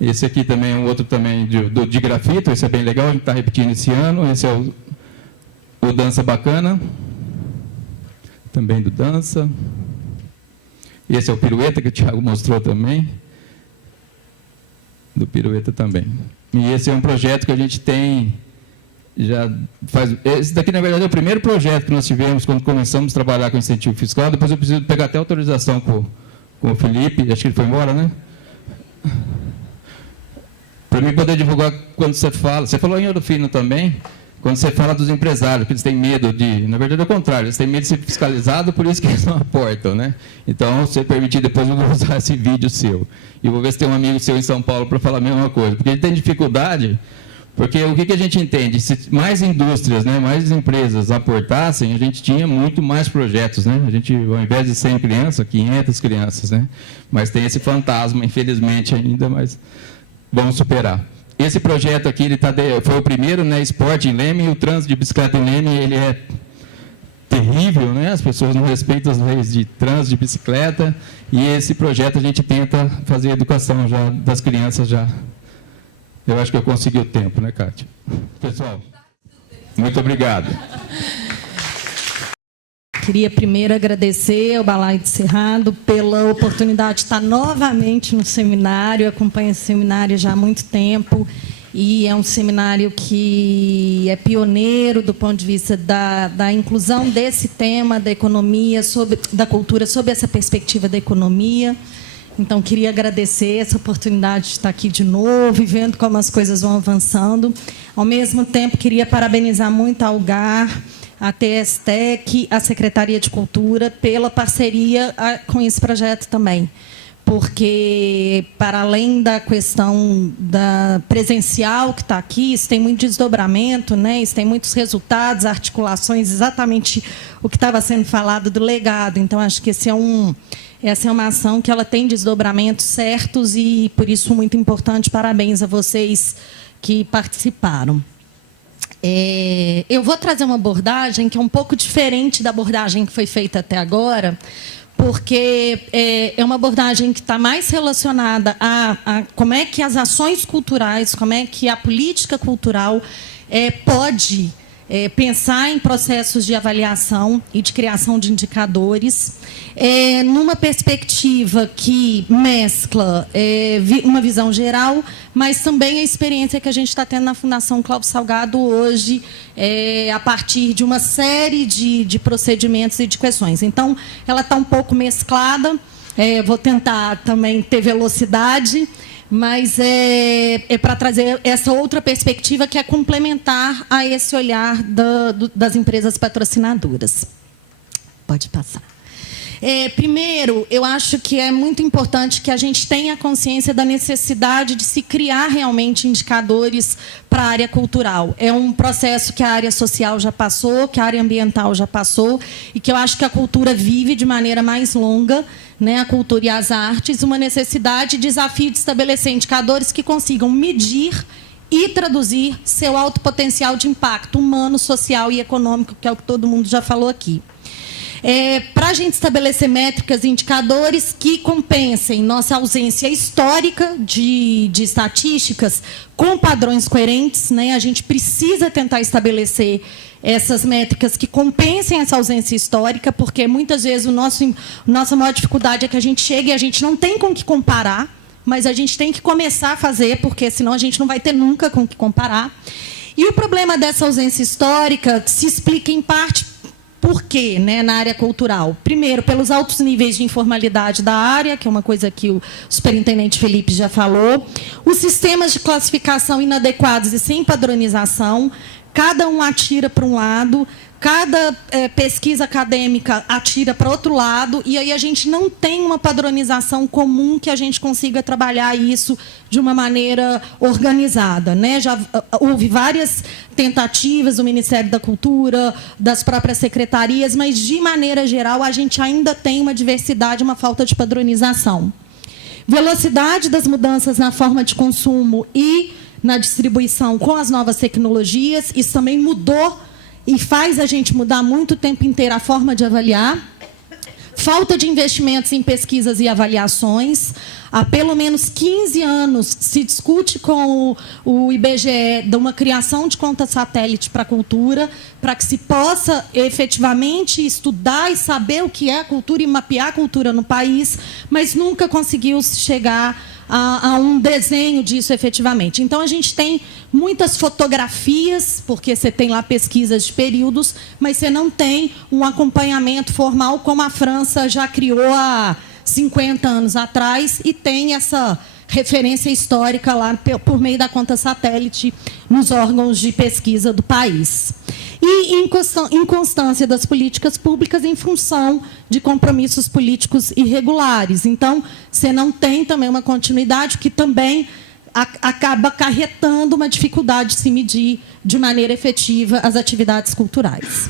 Esse aqui também é um outro também de grafito, esse é bem legal, a gente está repetindo esse ano. Esse é o Dança Bacana, também do Dança. Esse é o Pirueta, que o Tiago mostrou também, do Pirueta também. E esse é um projeto que a gente tem, já faz... Esse daqui, na verdade, é o primeiro projeto que nós tivemos quando começamos a trabalhar com incentivo fiscal. Depois eu preciso pegar até autorização com o Felipe, acho que ele foi embora, né? Para mim poder divulgar quando você falou em Ouro Fino também, quando você fala dos empresários, que eles têm medo de... Na verdade, é o contrário, eles têm medo de ser fiscalizados, por isso que eles não aportam, né? Então, se permitir, depois eu vou usar esse vídeo seu. E vou ver se tem um amigo seu em São Paulo para falar a mesma coisa. Porque ele tem dificuldade, porque o que a gente entende? Se mais indústrias, né, mais empresas aportassem, a gente tinha muito mais projetos, né? A gente, ao invés de 100 crianças, 500 crianças, né? Mas tem esse fantasma, infelizmente, ainda, mas vamos superar. Esse projeto aqui, foi o primeiro, né, esporte em Leme, e o trânsito de bicicleta em Leme, ele é terrível, né? As pessoas não respeitam as leis de trânsito de bicicleta, e esse projeto a gente tenta fazer a educação já das crianças já. Eu acho que eu consegui o tempo, né, Kátia? Pessoal, muito obrigado. Queria primeiro agradecer ao Balaio do Cerrado pela oportunidade de estar novamente no seminário. Eu acompanho esse seminário já há muito tempo e é um seminário que é pioneiro do ponto de vista da inclusão desse tema da economia, da cultura, sob essa perspectiva da economia. Então, queria agradecer essa oportunidade de estar aqui de novo e vendo como as coisas vão avançando. Ao mesmo tempo, queria parabenizar muito a UGAR, a TSTEC, a Secretaria de Cultura, pela parceria com esse projeto também. Porque, para além da questão da presencial que está aqui, isso tem muito desdobramento, né? Isso tem muitos resultados, articulações, exatamente o que estava sendo falado do legado. Então, acho que essa é uma ação que ela tem desdobramentos certos e, por isso, muito importante. Parabéns a vocês que participaram. Eu vou trazer uma abordagem que é um pouco diferente da abordagem que foi feita até agora, porque é uma abordagem que está mais relacionada a como é que as ações culturais, como é que a política cultural pode pensar em processos de avaliação e de criação de indicadores, numa perspectiva que mescla uma visão geral, mas também a experiência que a gente está tendo na Fundação Clóvis Salgado hoje, a partir de uma série de procedimentos e de questões. Então, ela está um pouco mesclada, vou tentar também ter velocidade, mas é para trazer essa outra perspectiva que é complementar a esse olhar das empresas patrocinadoras. Pode passar. Primeiro, eu acho que é muito importante que a gente tenha consciência da necessidade de se criar realmente indicadores para a área cultural. É um processo que a área social já passou, que a área ambiental já passou, e que eu acho que a cultura vive de maneira mais longa, né, a cultura e as artes, uma necessidade e desafio de estabelecer indicadores que consigam medir e traduzir seu alto potencial de impacto humano, social e econômico, que é o que todo mundo já falou aqui. para a gente estabelecer métricas e indicadores que compensem nossa ausência histórica de estatísticas com padrões coerentes, né? A gente precisa tentar estabelecer essas métricas que compensem essa ausência histórica, porque muitas vezes nossa maior dificuldade é que a gente chega e a gente não tem com o que comparar, mas a gente tem que começar a fazer, porque senão a gente não vai ter nunca com o que comparar. E o problema dessa ausência histórica se explica, em parte, por quê, né, na área cultural? Primeiro, pelos altos níveis de informalidade da área, que é uma coisa que o superintendente Felipe já falou, os sistemas de classificação inadequados e sem padronização, cada um atira para um lado, cada pesquisa acadêmica atira para outro lado, e aí a gente não tem uma padronização comum que a gente consiga trabalhar isso de uma maneira organizada, né? Já houve várias tentativas do Ministério da Cultura, das próprias secretarias, mas, de maneira geral, a gente ainda tem uma diversidade, uma falta de padronização. Velocidade das mudanças na forma de consumo e na distribuição com as novas tecnologias, isso também mudou e faz a gente mudar muito o tempo inteiro a forma de avaliar. Falta de investimentos em pesquisas e avaliações. Há pelo menos 15 anos se discute com o IBGE de uma criação de conta satélite para a cultura, para que se possa efetivamente estudar e saber o que é a cultura e mapear a cultura no país, mas nunca conseguiu chegar a um desenho disso efetivamente. Então, a gente tem muitas fotografias, porque você tem lá pesquisas de períodos, mas você não tem um acompanhamento formal, como a França já criou há 50 anos atrás, e tem essa referência histórica lá por meio da conta satélite nos órgãos de pesquisa do país. E inconstância das políticas públicas em função de compromissos políticos irregulares. Então, você não tem também uma continuidade, que também acaba acarretando uma dificuldade de se medir de maneira efetiva as atividades culturais.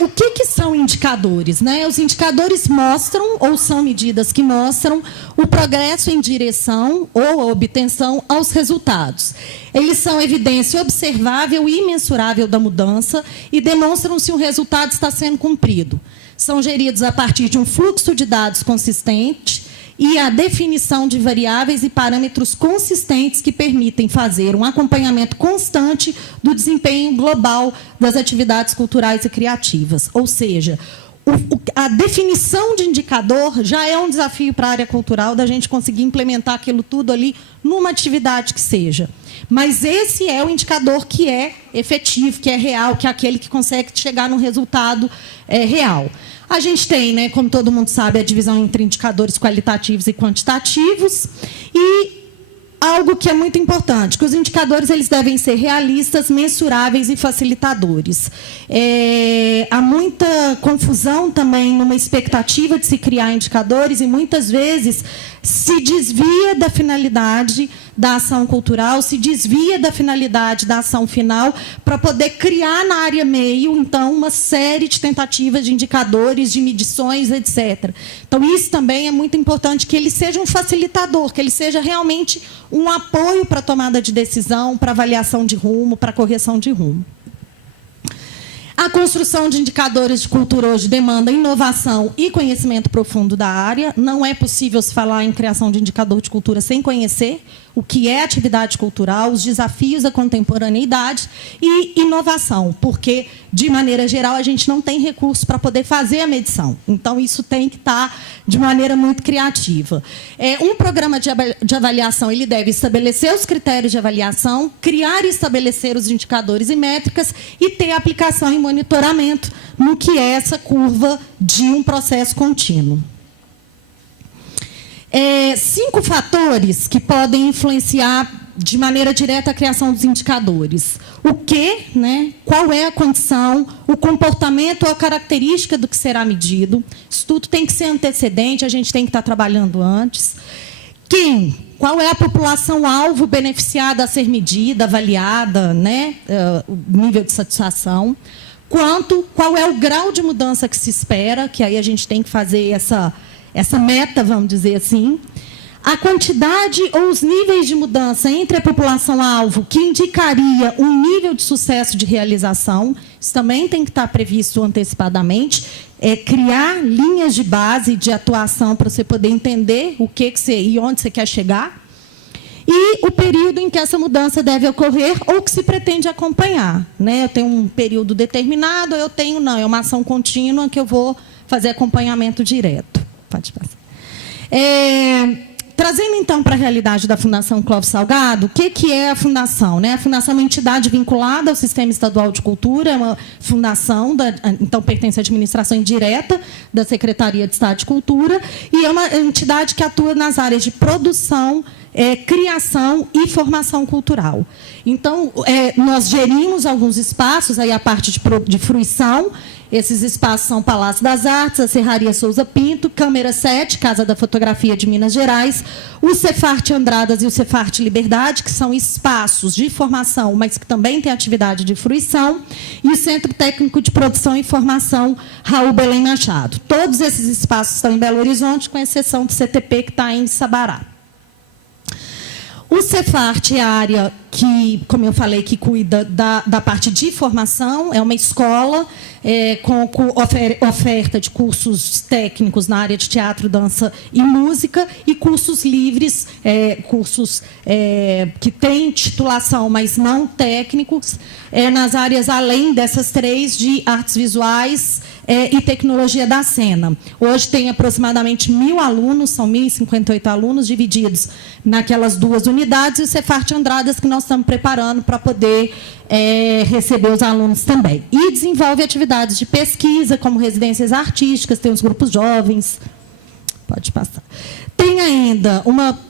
O que são indicadores, né? Os indicadores mostram, ou são medidas que mostram, o progresso em direção ou a obtenção aos resultados. Eles são evidência observável e mensurável da mudança e demonstram se o resultado está sendo cumprido. São geridos a partir de um fluxo de dados consistente e a definição de variáveis e parâmetros consistentes que permitem fazer um acompanhamento constante do desempenho global das atividades culturais e criativas. Ou seja, a definição de indicador já é um desafio para a área cultural, da gente conseguir implementar aquilo tudo ali numa atividade que seja. Mas esse é o indicador que é efetivo, que é real, que é aquele que consegue chegar no resultado real. A gente tem, né, como todo mundo sabe, a divisão entre indicadores qualitativos e quantitativos, e algo que é muito importante, que os indicadores eles devem ser realistas, mensuráveis e facilitadores. Há muita confusão também numa expectativa de se criar indicadores, e muitas vezes se desvia da finalidade da ação cultural, se desvia da finalidade da ação final, para poder criar na área meio, então, uma série de tentativas de indicadores, de medições, etc. Então, isso também é muito importante, que ele seja um facilitador, que ele seja realmente um apoio para a tomada de decisão, para avaliação de rumo, para correção de rumo. A construção de indicadores de cultura hoje demanda inovação e conhecimento profundo da área. Não é possível se falar em criação de indicador de cultura sem conhecer o que é atividade cultural, os desafios da contemporaneidade e inovação, porque, de maneira geral, a gente não tem recurso para poder fazer a medição. Então, isso tem que estar de maneira muito criativa. Um programa de avaliação ele deve estabelecer os critérios de avaliação, criar e estabelecer os indicadores e métricas e ter aplicação e monitoramento no que é essa curva de um processo contínuo. 5 fatores que podem influenciar de maneira direta a criação dos indicadores. O que, né? Qual é a condição, o comportamento ou a característica do que será medido. Isso tudo tem que ser antecedente, a gente tem que estar trabalhando antes. Quem? Qual é a população-alvo beneficiada a ser medida, avaliada, né? O nível de satisfação. Qual é o grau de mudança que se espera, que aí a gente tem que fazer essa meta, vamos dizer assim. A quantidade ou os níveis de mudança entre a população-alvo que indicaria um nível de sucesso de realização. isso também tem que estar previsto antecipadamente, criar linhas de base de atuação para você poder entender o que você e onde você quer chegar, e o período em que essa mudança deve ocorrer ou que se pretende acompanhar. Né? Eu tenho um período determinado, eu tenho, não, é uma ação contínua que eu vou fazer acompanhamento direto. Pode passar. Trazendo, então, para a realidade da Fundação Clóvis Salgado, o que é a Fundação? Né? A Fundação é uma entidade vinculada ao Sistema Estadual de Cultura, é uma fundação, então pertence à administração indireta da Secretaria de Estado de Cultura, e é uma entidade que atua nas áreas de produção, criação e formação cultural. Então, nós gerimos alguns espaços, aí a parte de fruição. Esses espaços são o Palácio das Artes, a Serraria Souza Pinto, Câmara 7, Casa da Fotografia de Minas Gerais, o Cefarte Andradas e o Cefarte Liberdade, que são espaços de formação, mas que também têm atividade de fruição, e o Centro Técnico de Produção e Formação Raul Belém Machado. Todos esses espaços estão em Belo Horizonte, com exceção do CTP, que está em Sabará. O Cefarte é a área que, como eu falei, que cuida da parte de formação, é uma escola com oferta de cursos técnicos na área de teatro, dança e música, e cursos livres, cursos que têm titulação, mas não técnicos, nas áreas além dessas três, de artes visuais e tecnologia da cena. Hoje tem aproximadamente 1.000 alunos, são 1.058 alunos, divididos naquelas duas unidades, e o Cefarte Andradas, que nós estamos preparando para poder receber os alunos também. E desenvolve atividades de pesquisa, como residências artísticas, tem os grupos jovens. Pode passar. Tem ainda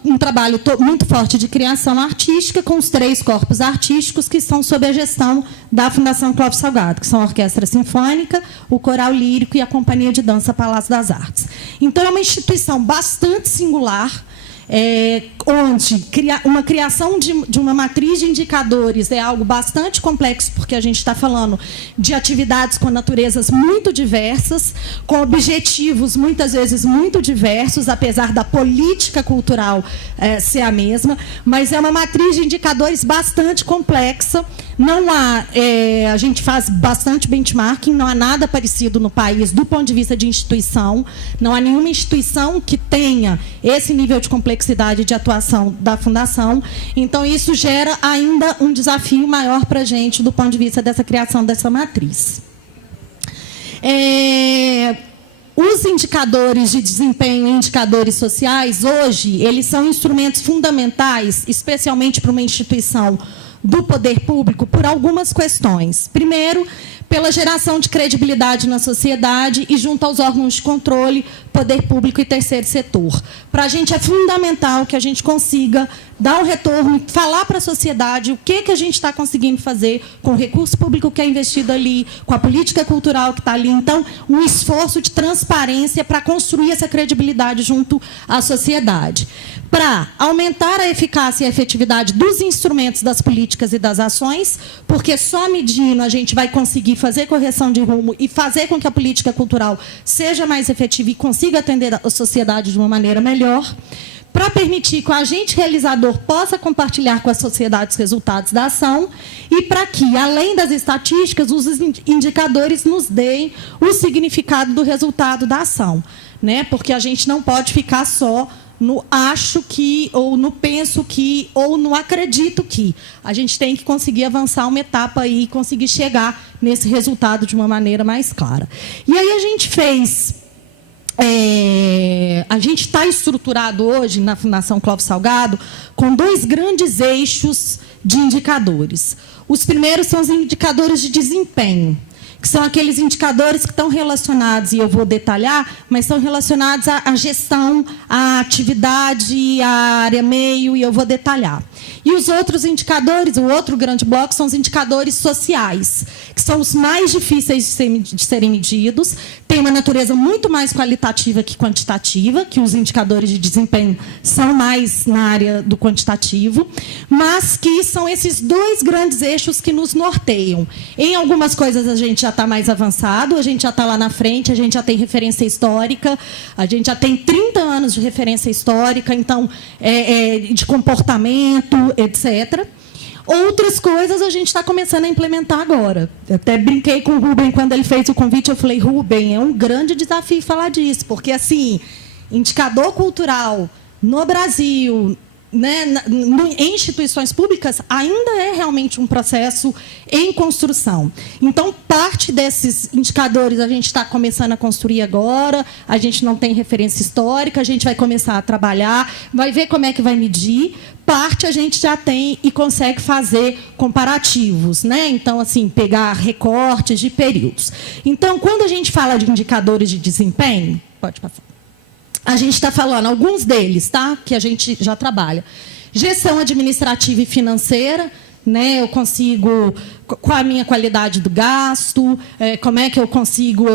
um trabalho muito forte de criação artística, com os 3 corpos artísticos que estão sob a gestão da Fundação Clóvis Salgado, que são a Orquestra Sinfônica, o Coral Lírico e a Companhia de Dança Palácio das Artes. Então, é uma instituição bastante singular, onde uma criação de uma matriz de indicadores é algo bastante complexo, porque a gente está falando de atividades com naturezas muito diversas, com objetivos, muitas vezes, muito diversos, apesar da política cultural ser a mesma, mas é uma matriz de indicadores bastante complexa. Não há, a gente faz bastante benchmarking, não há nada parecido no país do ponto de vista de instituição, não há nenhuma instituição que tenha esse nível de complexidade de atuação da Fundação, então isso gera ainda um desafio maior para a gente do ponto de vista dessa criação dessa matriz. Os indicadores de desempenho e indicadores sociais, hoje, eles são instrumentos fundamentais, especialmente para uma instituição do poder público, por algumas questões. Primeiro, pela geração de credibilidade na sociedade e junto aos órgãos de controle, poder público e terceiro setor. Para a gente é fundamental que a gente consiga dar um retorno, falar para a sociedade o que a gente está conseguindo fazer com o recurso público que é investido ali, com a política cultural que está ali. Então, um esforço de transparência para construir essa credibilidade junto à sociedade. Para aumentar a eficácia e a efetividade dos instrumentos das políticas e das ações, porque só medindo a gente vai conseguir fazer correção de rumo e fazer com que a política cultural seja mais efetiva e consiga atender a sociedade de uma maneira melhor. Para permitir que o agente realizador possa compartilhar com a sociedade os resultados da ação e para que, além das estatísticas, os indicadores nos deem o significado do resultado da ação. Né? Porque a gente não pode ficar só no acho que, ou no penso que, ou no acredito que. A gente tem que conseguir avançar uma etapa aí e conseguir chegar nesse resultado de uma maneira mais clara. E aí a gente fez... a gente está estruturado hoje, na Fundação Clóvis Salgado, com 2 grandes eixos de indicadores. Os primeiros são os indicadores de desempenho, que são aqueles indicadores que estão relacionados, e eu vou detalhar, mas estão relacionados à gestão, à atividade, à área meio, e eu vou detalhar. E os outros indicadores, o outro grande bloco, são os indicadores sociais, que são os mais difíceis de serem medidos, têm uma natureza muito mais qualitativa que quantitativa, que os indicadores de desempenho são mais na área do quantitativo, mas que são esses 2 grandes eixos que nos norteiam. Em algumas coisas a gente já está mais avançado, a gente já está lá na frente, a gente já tem referência histórica, a gente já tem 30 anos de referência histórica, então, de comportamento, etc. Outras coisas a gente está começando a implementar agora. Eu até brinquei com o Rubem quando ele fez o convite. Eu falei, Rubem, é um grande desafio falar disso, porque, assim, indicador cultural no Brasil, né, em instituições públicas, ainda é realmente um processo em construção. Então, parte desses indicadores a gente está começando a construir agora, a gente não tem referência histórica, a gente vai começar a trabalhar, vai ver como é que vai medir. Parte a gente já tem e consegue fazer comparativos, né? Então, assim, pegar recortes de períodos. Então, quando a gente fala de indicadores de desempenho, pode passar. A gente está falando, alguns deles, tá? Que a gente já trabalha. Gestão administrativa e financeira, né? Eu consigo, com a minha qualidade do gasto, como é que eu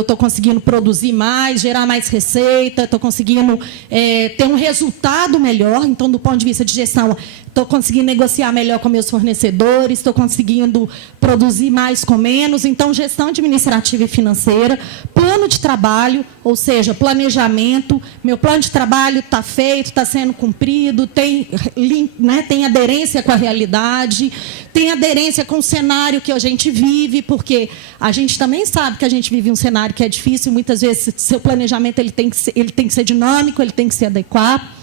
estou conseguindo produzir mais, gerar mais receita, estou conseguindo ter um resultado melhor. Então, do ponto de vista de gestão, estou conseguindo negociar melhor com meus fornecedores, estou conseguindo produzir mais com menos. Então, gestão administrativa e financeira, plano de trabalho, ou seja, planejamento. Meu plano de trabalho está feito, está sendo cumprido, tem aderência com a realidade, tem aderência com o cenário que a gente vive, porque a gente também sabe que a gente vive um cenário que é difícil, muitas vezes seu planejamento ele tem que ser dinâmico, ele tem que se adequar.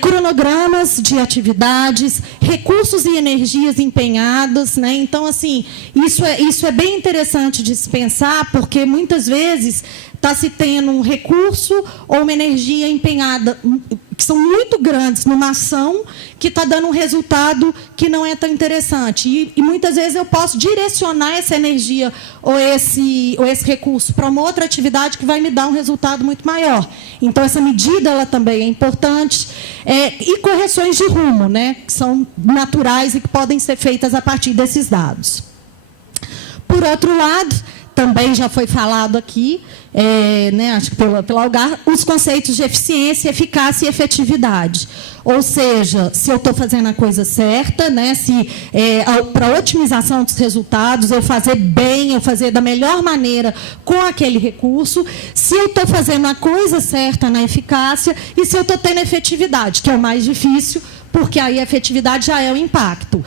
Cronogramas de atividades, recursos e energias empenhadas, né? Então, assim, isso é bem interessante de se pensar, porque muitas vezes está se tendo um recurso ou uma energia empenhada, que são muito grandes, numa ação que está dando um resultado que não é tão interessante. E muitas vezes eu posso direcionar essa energia ou esse recurso para uma outra atividade que vai me dar um resultado muito maior. Então, essa medida ela também é importante. E correções de rumo, né, que são naturais e que podem ser feitas a partir desses dados. Por outro lado, também já foi falado aqui, né, acho que pela Algar, os conceitos de eficiência, eficácia e efetividade. Ou seja, se eu estou fazendo a coisa certa, né, se para otimização dos resultados, eu fazer bem, eu fazer da melhor maneira com aquele recurso, se eu estou fazendo a coisa certa na eficácia e se eu estou tendo efetividade, que é o mais difícil, porque aí a efetividade já é o impacto.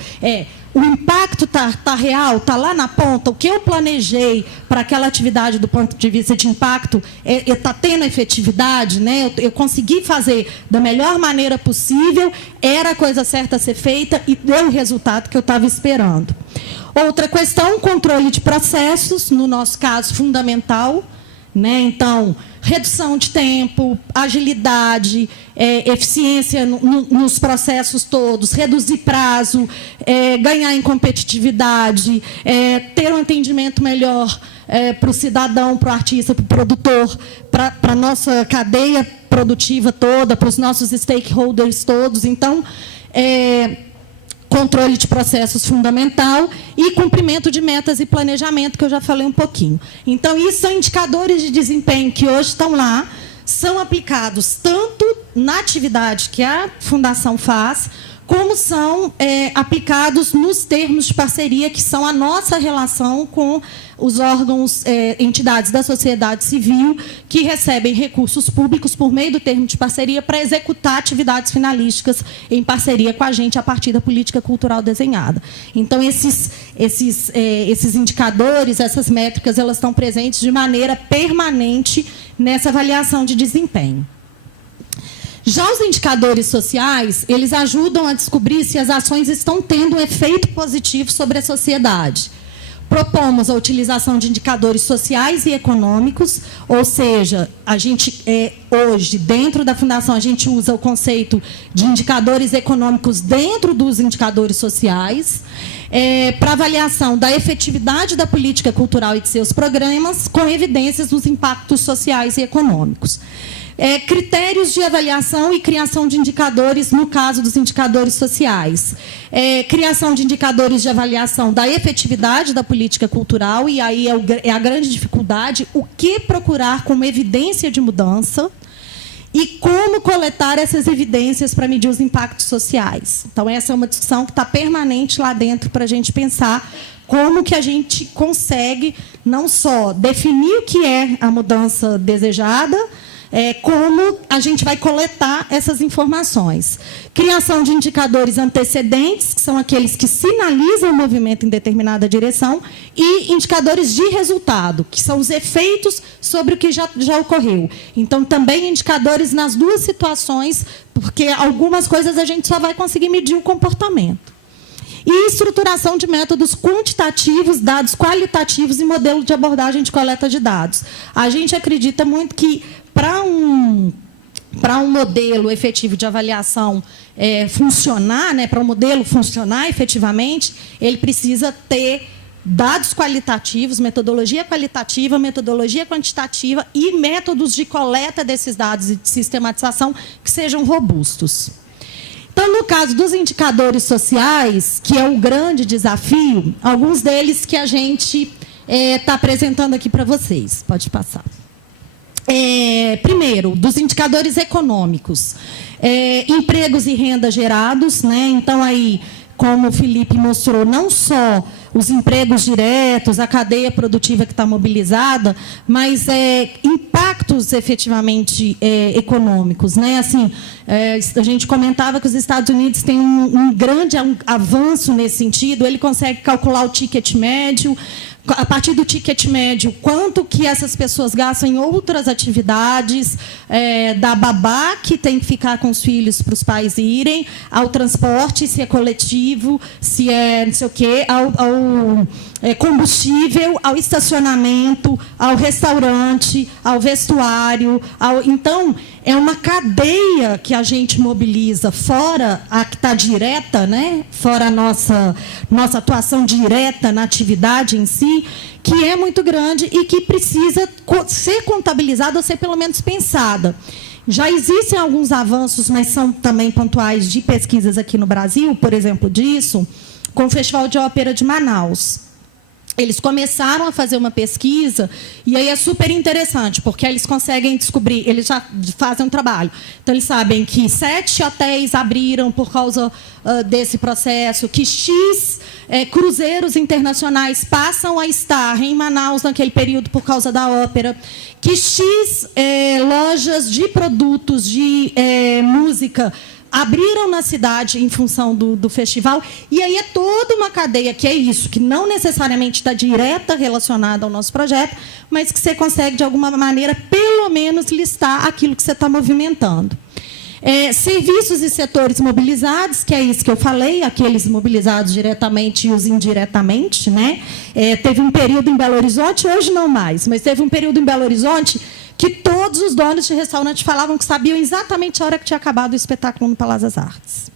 O impacto está real, está lá na ponta. O que eu planejei para aquela atividade do ponto de vista de impacto está tendo efetividade, né? Eu consegui fazer da melhor maneira possível, era a coisa certa a ser feita e deu o resultado que eu estava esperando. Outra questão, controle de processos, no nosso caso, fundamental, né? Então, redução de tempo, agilidade, eficiência nos processos todos, reduzir prazo, ganhar em competitividade, ter um entendimento melhor para o cidadão, para o artista, para o produtor, para a nossa cadeia produtiva toda, para os nossos stakeholders todos. Então, controle de processos fundamental e cumprimento de metas e planejamento, que eu já falei um pouquinho. Então, isso são indicadores de desempenho que hoje estão lá, são aplicados tanto na atividade que a Fundação faz, como são aplicados nos termos de parceria, que são a nossa relação com os órgãos, entidades da sociedade civil, que recebem recursos públicos por meio do termo de parceria para executar atividades finalísticas em parceria com a gente a partir da política cultural desenhada. Então, esses indicadores, essas métricas, elas estão presentes de maneira permanente nessa avaliação de desempenho. Já os indicadores sociais, eles ajudam a descobrir se as ações estão tendo um efeito positivo sobre a sociedade. Propomos a utilização de indicadores sociais e econômicos, ou seja, a gente, hoje, dentro da Fundação, a gente usa o conceito de indicadores econômicos dentro dos indicadores sociais, para avaliação da efetividade da política cultural e de seus programas, com evidências dos impactos sociais e econômicos. Critérios de avaliação e criação de indicadores, no caso dos indicadores sociais. Criação de indicadores de avaliação da efetividade da política cultural, e aí é a grande dificuldade, o que procurar como evidência de mudança e como coletar essas evidências para medir os impactos sociais. Então, essa é uma discussão que está permanente lá dentro para a gente pensar como que a gente consegue não só definir o que é a mudança desejada, como a gente vai coletar essas informações. Criação de indicadores antecedentes, que são aqueles que sinalizam o movimento em determinada direção, e indicadores de resultado, que são os efeitos sobre o que já ocorreu. Então, também indicadores nas duas situações, porque algumas coisas a gente só vai conseguir medir o comportamento. E estruturação de métodos quantitativos, dados qualitativos e modelo de abordagem de coleta de dados. A gente acredita muito que, para um modelo efetivo de avaliação funcionar, para um modelo funcionar efetivamente, ele precisa ter dados qualitativos, metodologia qualitativa, metodologia quantitativa e métodos de coleta desses dados e de sistematização que sejam robustos. Então, no caso dos indicadores sociais, que é o grande desafio, alguns deles que a gente está apresentando aqui para vocês. Pode passar. Primeiro, dos indicadores econômicos. Empregos e renda gerados, né? Então, aí, como o Felipe mostrou, não só os empregos diretos, a cadeia produtiva que está mobilizada, mas impactos efetivamente econômicos, né? Assim, a gente comentava que os Estados Unidos têm um grande avanço nesse sentido. Ele consegue calcular o ticket médio, a partir do ticket médio, quanto que essas pessoas gastam em outras atividades, da babá, que tem que ficar com os filhos para os pais irem, ao transporte, se é coletivo, se é não sei o quê, ao combustível, ao estacionamento, ao restaurante, ao vestuário. Então, é uma cadeia que a gente mobiliza, fora a que está direta, né? Fora a nossa atuação direta na atividade em si, que é muito grande e que precisa ser contabilizada ou ser, pelo menos, pensada. Já existem alguns avanços, mas são também pontuais, de pesquisas aqui no Brasil, por exemplo, disso, com o Festival de Ópera de Manaus. Eles começaram a fazer uma pesquisa, e aí é super interessante, porque eles conseguem descobrir, eles já fazem um trabalho. Então, eles sabem que 7 hotéis abriram por causa desse processo, que X cruzeiros internacionais passam a estar em Manaus naquele período por causa da ópera, que X lojas de produtos de música abriram na cidade em função do festival, e aí é toda uma cadeia que é isso, que não necessariamente está direta relacionada ao nosso projeto, mas que você consegue, de alguma maneira, pelo menos listar aquilo que você está movimentando. Serviços e setores mobilizados, que é isso que eu falei, aqueles mobilizados diretamente e os indiretamente, né? Teve um período em Belo Horizonte, hoje não mais, mas teve um período em Belo Horizonte que todos os donos de restaurante falavam que sabiam exatamente a hora que tinha acabado o espetáculo no Palácio das Artes.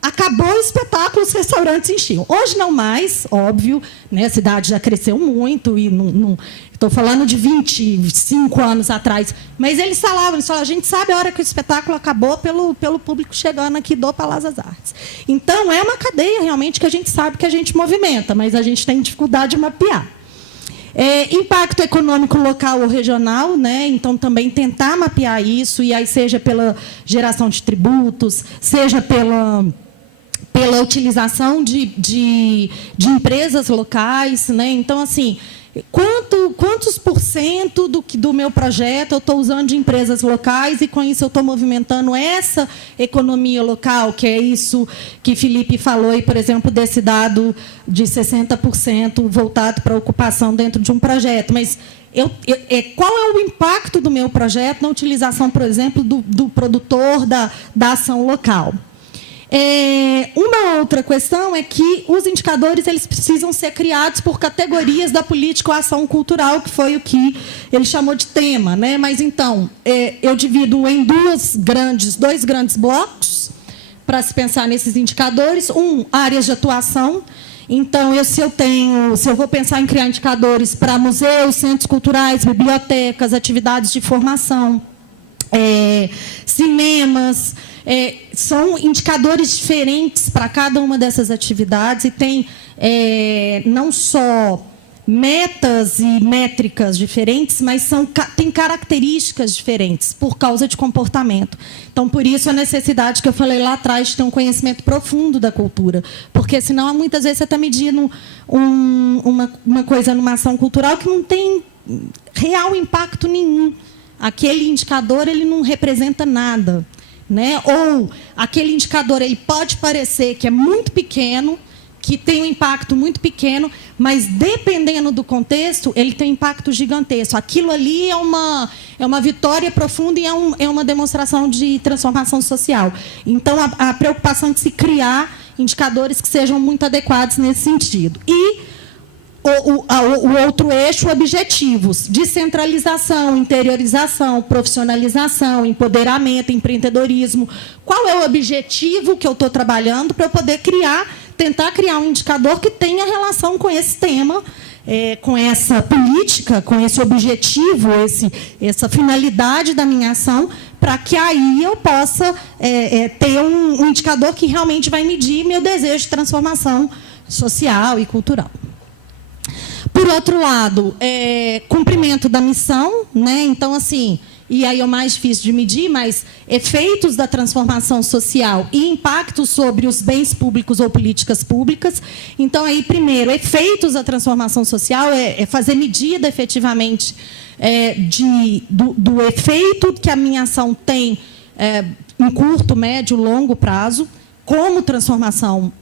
Acabou o espetáculo, os restaurantes enchiam. Hoje não mais, óbvio, né? A cidade já cresceu muito, e estou falando de 25 anos atrás, mas eles falavam, a gente sabe a hora que o espetáculo acabou pelo público chegando aqui do Palácio das Artes. Então, é uma cadeia, realmente, que a gente sabe que a gente movimenta, mas a gente tem dificuldade de mapear. Impacto econômico local ou regional, né? Então, também tentar mapear isso, e aí seja pela geração de tributos, seja pela utilização de empresas locais, né? Então, assim, quantos por cento do meu projeto eu estou usando de empresas locais, e com isso eu estou movimentando essa economia local, que é isso que Felipe falou, aí, por exemplo, desse dado de 60% voltado para a ocupação dentro de um projeto. Mas qual é o impacto do meu projeto na utilização, por exemplo, do produtor da ação local? Uma outra questão é que os indicadores eles precisam ser criados por categorias da política ou ação cultural, que foi o que ele chamou de tema, né? Mas, então, eu divido em dois grandes blocos para se pensar nesses indicadores. Áreas de atuação. Então, se eu vou pensar em criar indicadores para museus, centros culturais, bibliotecas, atividades de formação, cinemas, são indicadores diferentes para cada uma dessas atividades, e tem não só metas e métricas diferentes, mas tem características diferentes por causa de comportamento. Então, por isso, a necessidade que eu falei lá atrás de ter um conhecimento profundo da cultura, porque, senão, muitas vezes, você está medindo uma coisa numa ação cultural que não tem real impacto nenhum. Aquele indicador ele não representa nada, né? Ou aquele indicador ele pode parecer que é muito pequeno, que tem um impacto muito pequeno, mas dependendo do contexto, ele tem um impacto gigantesco. Aquilo ali é uma vitória profunda e é uma demonstração de transformação social. Então, a preocupação de se criar indicadores que sejam muito adequados nesse sentido. E o outro eixo, objetivos: descentralização, interiorização, profissionalização, empoderamento, empreendedorismo. Qual é o objetivo que eu estou trabalhando para eu poder tentar criar um indicador que tenha relação com esse tema, com essa política, com esse objetivo, essa finalidade da minha ação, para que aí eu possa ter um indicador que realmente vai medir meu desejo de transformação social e cultural. Por outro lado, cumprimento da missão, né? Então, assim, e aí é o mais difícil de medir, mas efeitos da transformação social e impactos sobre os bens públicos ou políticas públicas. Então, aí, primeiro, efeitos da transformação social é fazer medida, efetivamente, do efeito que a minha ação tem em curto, médio, longo prazo, como transformação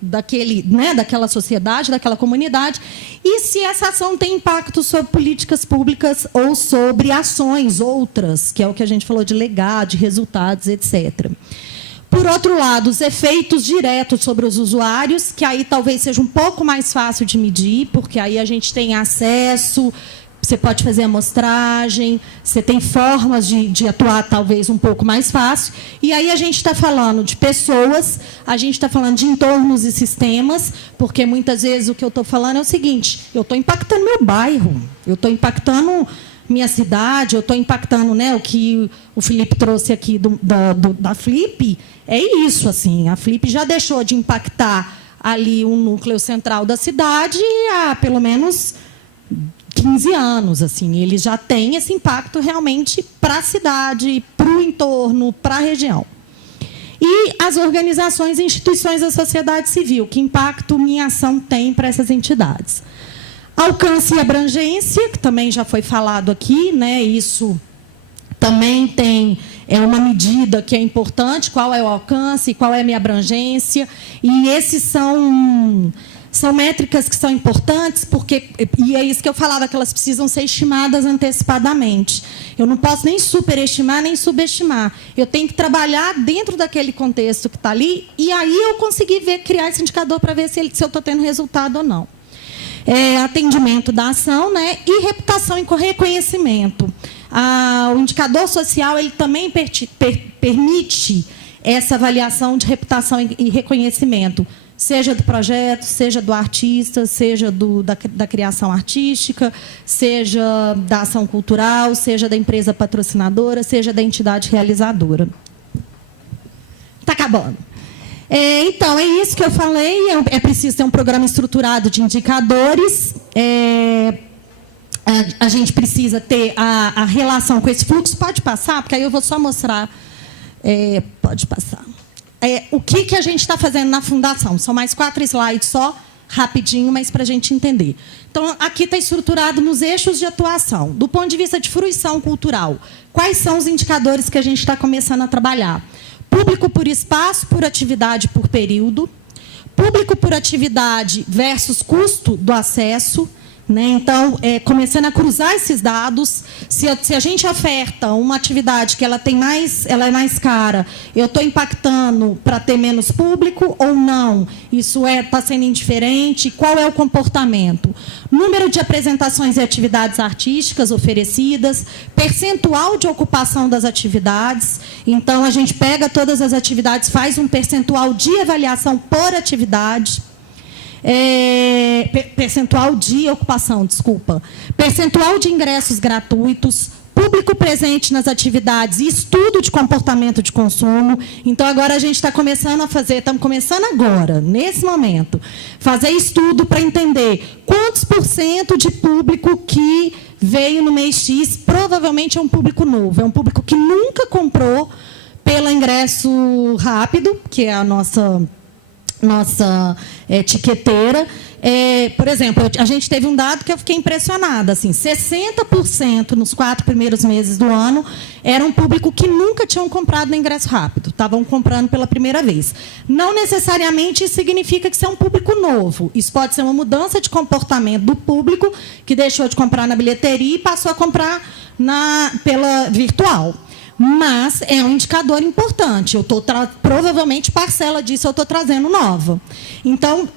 daquela sociedade, daquela comunidade, e se essa ação tem impacto sobre políticas públicas ou sobre ações outras, que é o que a gente falou de legado, de resultados, etc. Por outro lado, os efeitos diretos sobre os usuários, que aí talvez seja um pouco mais fácil de medir, porque aí a gente tem acesso, você pode fazer amostragem, você tem formas de atuar talvez um pouco mais fácil. E aí a gente está falando de pessoas, a gente está falando de entornos e sistemas, porque muitas vezes o que eu estou falando é o seguinte: eu estou impactando meu bairro, eu estou impactando minha cidade, eu estou impactando, né, o que o Felipe trouxe aqui da Flip, é isso, assim, a Flip já deixou de impactar ali o núcleo central da cidade há pelo menos 15 anos, assim, ele já tem esse impacto realmente para a cidade, para o entorno, para a região. E as organizações e instituições da sociedade civil, que impacto minha ação tem para essas entidades. Alcance e abrangência, que também já foi falado aqui, né? Isso também é uma medida que é importante, qual é o alcance, qual é a minha abrangência, e esses são métricas que são importantes, e é isso que eu falava, que elas precisam ser estimadas antecipadamente. Eu não posso nem superestimar, nem subestimar. Eu tenho que trabalhar dentro daquele contexto que está ali, e aí eu conseguir criar esse indicador para ver se eu estou tendo resultado ou não. Atendimento da ação, né? E reputação e reconhecimento. O indicador social ele também permite essa avaliação de reputação e reconhecimento, seja do projeto, seja do artista, seja da criação artística, seja da ação cultural, seja da empresa patrocinadora, seja da entidade realizadora. Está acabando. Então, é isso que eu falei. É preciso ter um programa estruturado de indicadores. A gente precisa ter a relação com esse fluxo. Pode passar, porque aí eu vou só mostrar. Pode passar. O que a gente está fazendo na Fundação? São mais 4 slides só, rapidinho, mas para a gente entender. Então, aqui está estruturado nos eixos de atuação. Do ponto de vista de fruição cultural, quais são os indicadores que a gente está começando a trabalhar? Público por espaço, por atividade, por período. Público por atividade versus custo do acesso. Né? Então, começando a cruzar esses dados, se a gente oferta uma atividade que ela é mais cara, eu estou impactando para ter menos público ou não? Isso está sendo indiferente? Qual é o comportamento? Número de apresentações e atividades artísticas oferecidas, percentual de ocupação das atividades. Então, a gente pega todas as atividades, faz um percentual de avaliação por atividade. Percentual de ocupação, desculpa. Percentual de ingressos gratuitos, público presente nas atividades e estudo de comportamento de consumo. Então, agora a gente está começando a fazer, estamos começando agora, nesse momento, fazer estudo para entender quantos % de público que veio no mês X, provavelmente é um público novo, é um público que nunca comprou pelo ingresso rápido, que é a nossa etiqueteira. Por exemplo, a gente teve um dado que eu fiquei impressionada. Assim, 60% nos 4 primeiros meses do ano era um público que nunca tinham comprado no ingresso rápido, estavam comprando pela primeira vez. Não necessariamente isso significa que isso é um público novo. Isso pode ser uma mudança de comportamento do público que deixou de comprar na bilheteria e passou a comprar pela virtual. Mas é um indicador importante. Provavelmente, parcela disso eu estou trazendo nova. Então,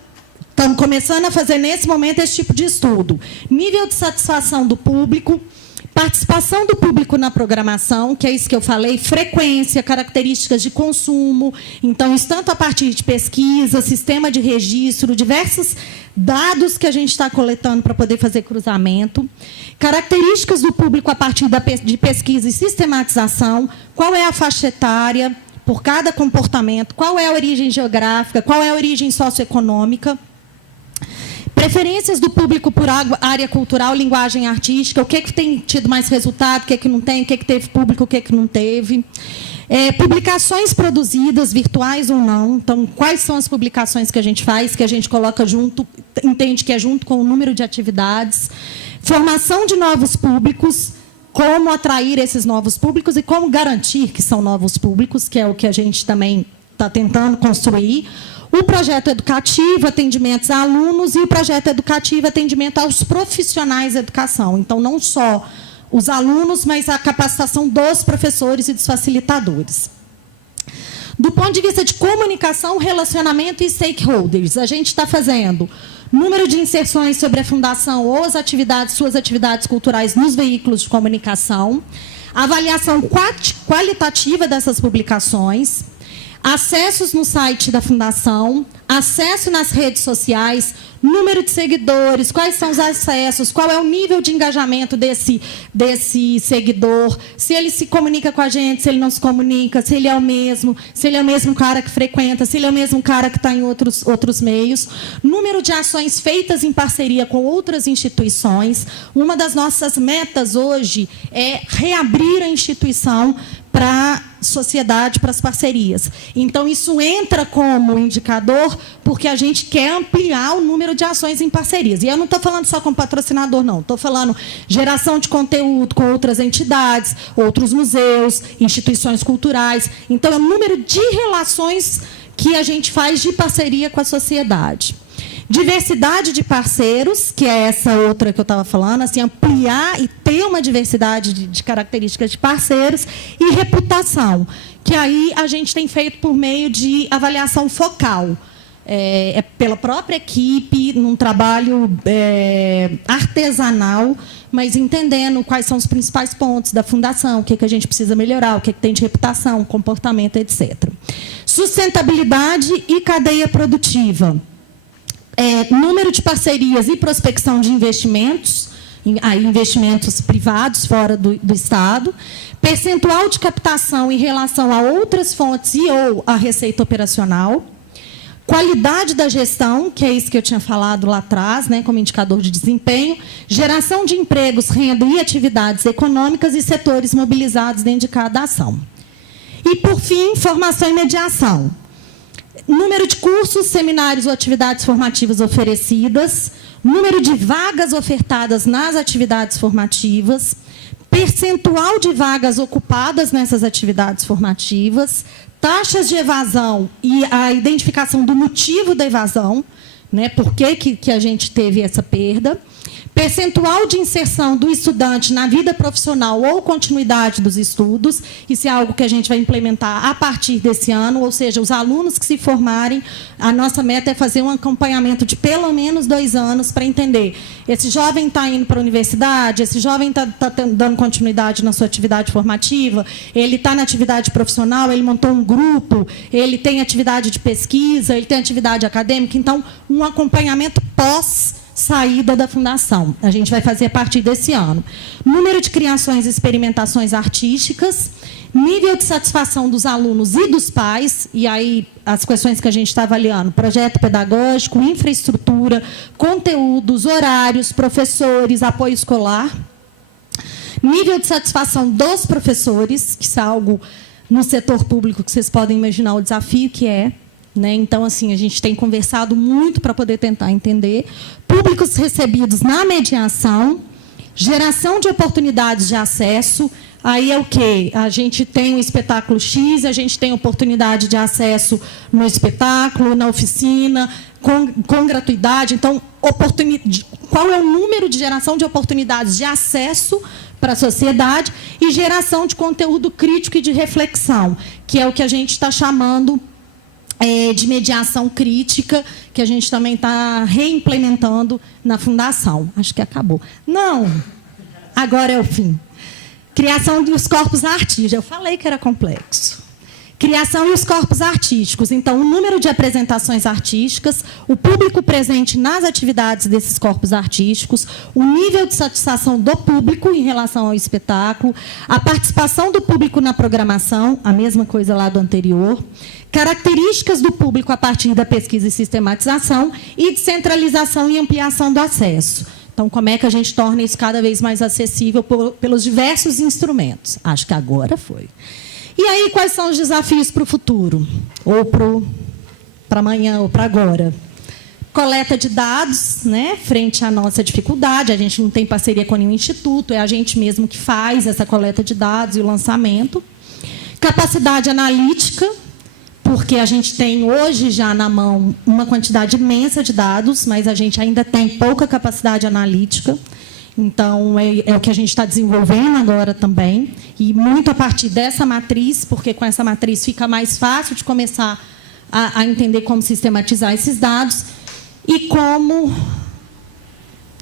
estamos começando a fazer, nesse momento, esse tipo de estudo. Nível de satisfação do público, participação do público na programação, que é isso que eu falei, frequência, características de consumo. Então, isso tanto a partir de pesquisa, sistema de registro, diversos dados que a gente está coletando para poder fazer cruzamento. Características do público a partir de pesquisa e sistematização. Qual é a faixa etária por cada comportamento? Qual é a origem geográfica? Qual é a origem socioeconômica? Preferências do público por área cultural, linguagem artística, o que tem tido mais resultado, o que não tem, o que teve público, o que não teve. Publicações produzidas, virtuais ou não. Então, quais são as publicações que a gente faz, que a gente coloca junto, entende que é junto com o número de atividades. Formação de novos públicos, como atrair esses novos públicos e como garantir que são novos públicos, que é o que a gente também está tentando construir. O projeto educativo, atendimentos a alunos, e o projeto educativo, atendimento aos profissionais da educação. Então, não só os alunos, mas a capacitação dos professores e dos facilitadores. Do ponto de vista de comunicação, relacionamento e stakeholders, a gente está fazendo número de inserções sobre a fundação ou suas atividades culturais nos veículos de comunicação, avaliação qualitativa dessas publicações, acessos no site da Fundação, acesso nas redes sociais, número de seguidores, quais são os acessos, qual é o nível de engajamento desse seguidor, se ele se comunica com a gente, se ele não se comunica, se ele é o mesmo cara que frequenta, se ele é o mesmo cara que está em outros meios, número de ações feitas em parceria com outras instituições. Uma das nossas metas hoje é reabrir a instituição para a sociedade, para as parcerias. Então, isso entra como indicador porque a gente quer ampliar o número de ações em parcerias. E eu não estou falando só com patrocinador, não. Estou falando geração de conteúdo com outras entidades, outros museus, instituições culturais. Então, é o número de relações que a gente faz de parceria com a sociedade. Diversidade de parceiros, que é essa outra que eu estava falando, assim, ampliar e ter uma diversidade de características de parceiros, e reputação, que aí a gente tem feito por meio de avaliação focal. Pela própria equipe, num trabalho artesanal, mas entendendo quais são os principais pontos da fundação, o que a gente precisa melhorar, o que tem de reputação, comportamento, etc. Sustentabilidade e cadeia produtiva. Número de parcerias e prospecção de investimentos, investimentos privados fora do Estado, percentual de captação em relação a outras fontes e ou a receita operacional, qualidade da gestão, que é isso que eu tinha falado lá atrás, né, como indicador de desempenho, geração de empregos, renda e atividades econômicas e setores mobilizados dentro de cada ação. E, por fim, formação e mediação. Número de cursos, seminários ou atividades formativas oferecidas, número de vagas ofertadas nas atividades formativas, percentual de vagas ocupadas nessas atividades formativas, taxas de evasão e a identificação do motivo da evasão, né, por que a gente teve essa perda, percentual de inserção do estudante na vida profissional ou continuidade dos estudos, isso é algo que a gente vai implementar a partir desse ano, ou seja, os alunos que se formarem, a nossa meta é fazer um acompanhamento de pelo menos 2 anos para entender, esse jovem está indo para a universidade, esse jovem está dando continuidade na sua atividade formativa, ele está na atividade profissional, ele montou um grupo, ele tem atividade de pesquisa, ele tem atividade acadêmica, então, um acompanhamento pós-saída da fundação. A gente vai fazer a partir desse ano. Número de criações e experimentações artísticas, nível de satisfação dos alunos e dos pais, e aí as questões que a gente está avaliando, projeto pedagógico, infraestrutura, conteúdos, horários, professores, apoio escolar, nível de satisfação dos professores, que isso é algo no setor público que vocês podem imaginar o desafio que é, né? Então, assim, a gente tem conversado muito para poder tentar entender. Públicos recebidos na mediação, geração de oportunidades de acesso. Aí é o quê? A gente tem um espetáculo X, a gente tem oportunidade de acesso no espetáculo, na oficina, com gratuidade. Então, qual é o número de geração de oportunidades de acesso para a sociedade e geração de conteúdo crítico e de reflexão, que é o que a gente está chamando de mediação crítica, que a gente também está reimplementando na Fundação. Acho que acabou. Não, agora é o fim. Criação dos corpos artísticos. Eu falei que era complexo. Criação e os corpos artísticos. Então, o número de apresentações artísticas, o público presente nas atividades desses corpos artísticos, o nível de satisfação do público em relação ao espetáculo, a participação do público na programação, a mesma coisa lá do anterior, características do público a partir da pesquisa e sistematização e descentralização e ampliação do acesso. Então, como é que a gente torna isso cada vez mais acessível pelos diversos instrumentos? Acho que agora foi. E aí, quais são os desafios para o futuro? Ou para amanhã, ou para agora? Coleta de dados, né, frente à nossa dificuldade. A gente não tem parceria com nenhum instituto, é a gente mesmo que faz essa coleta de dados e o lançamento. Capacidade analítica, porque a gente tem hoje já na mão uma quantidade imensa de dados, mas a gente ainda tem pouca capacidade analítica. Então, é o que a gente está desenvolvendo agora também, e muito a partir dessa matriz, porque com essa matriz fica mais fácil de começar a entender como sistematizar esses dados e como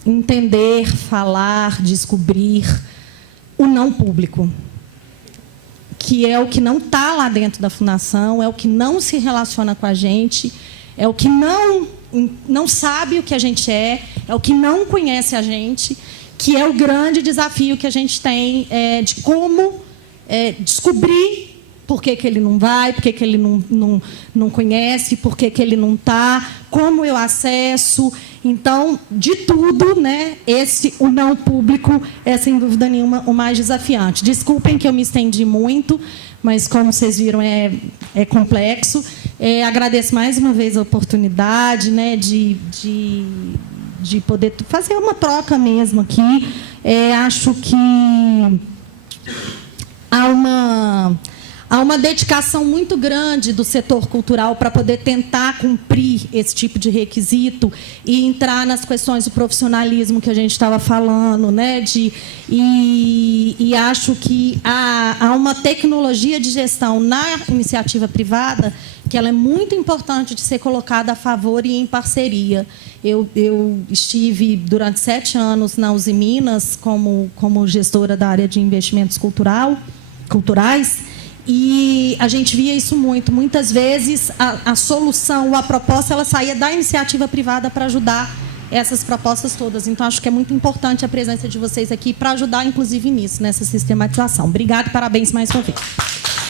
entender, falar, descobrir o não público, que é o que não está lá dentro da Fundação, é o que não se relaciona com a gente, é o que não sabe o que a gente é o que não conhece a gente, que é o grande desafio que a gente tem de como descobrir por que ele não vai, por que ele não conhece, por que ele não está, como eu acesso. Então, de tudo, né, o não público é, sem dúvida nenhuma, o mais desafiante. Desculpem que eu me estendi muito, mas, como vocês viram, é complexo. Agradeço mais uma vez a oportunidade, né, de poder fazer uma troca mesmo aqui. Acho que há uma dedicação muito grande do setor cultural para poder tentar cumprir esse tipo de requisito e entrar nas questões do profissionalismo que a gente estava falando, né? E acho que há uma tecnologia de gestão na iniciativa privada que ela é muito importante de ser colocada a favor e em parceria. Eu estive durante 7 anos na Uzi Minas como gestora da área de investimentos culturais, e a gente via isso muito. Muitas vezes a solução, a proposta, ela saía da iniciativa privada para ajudar essas propostas todas. Então, acho que é muito importante a presença de vocês aqui para ajudar, inclusive, nisso, nessa sistematização. Obrigada e parabéns mais uma vez.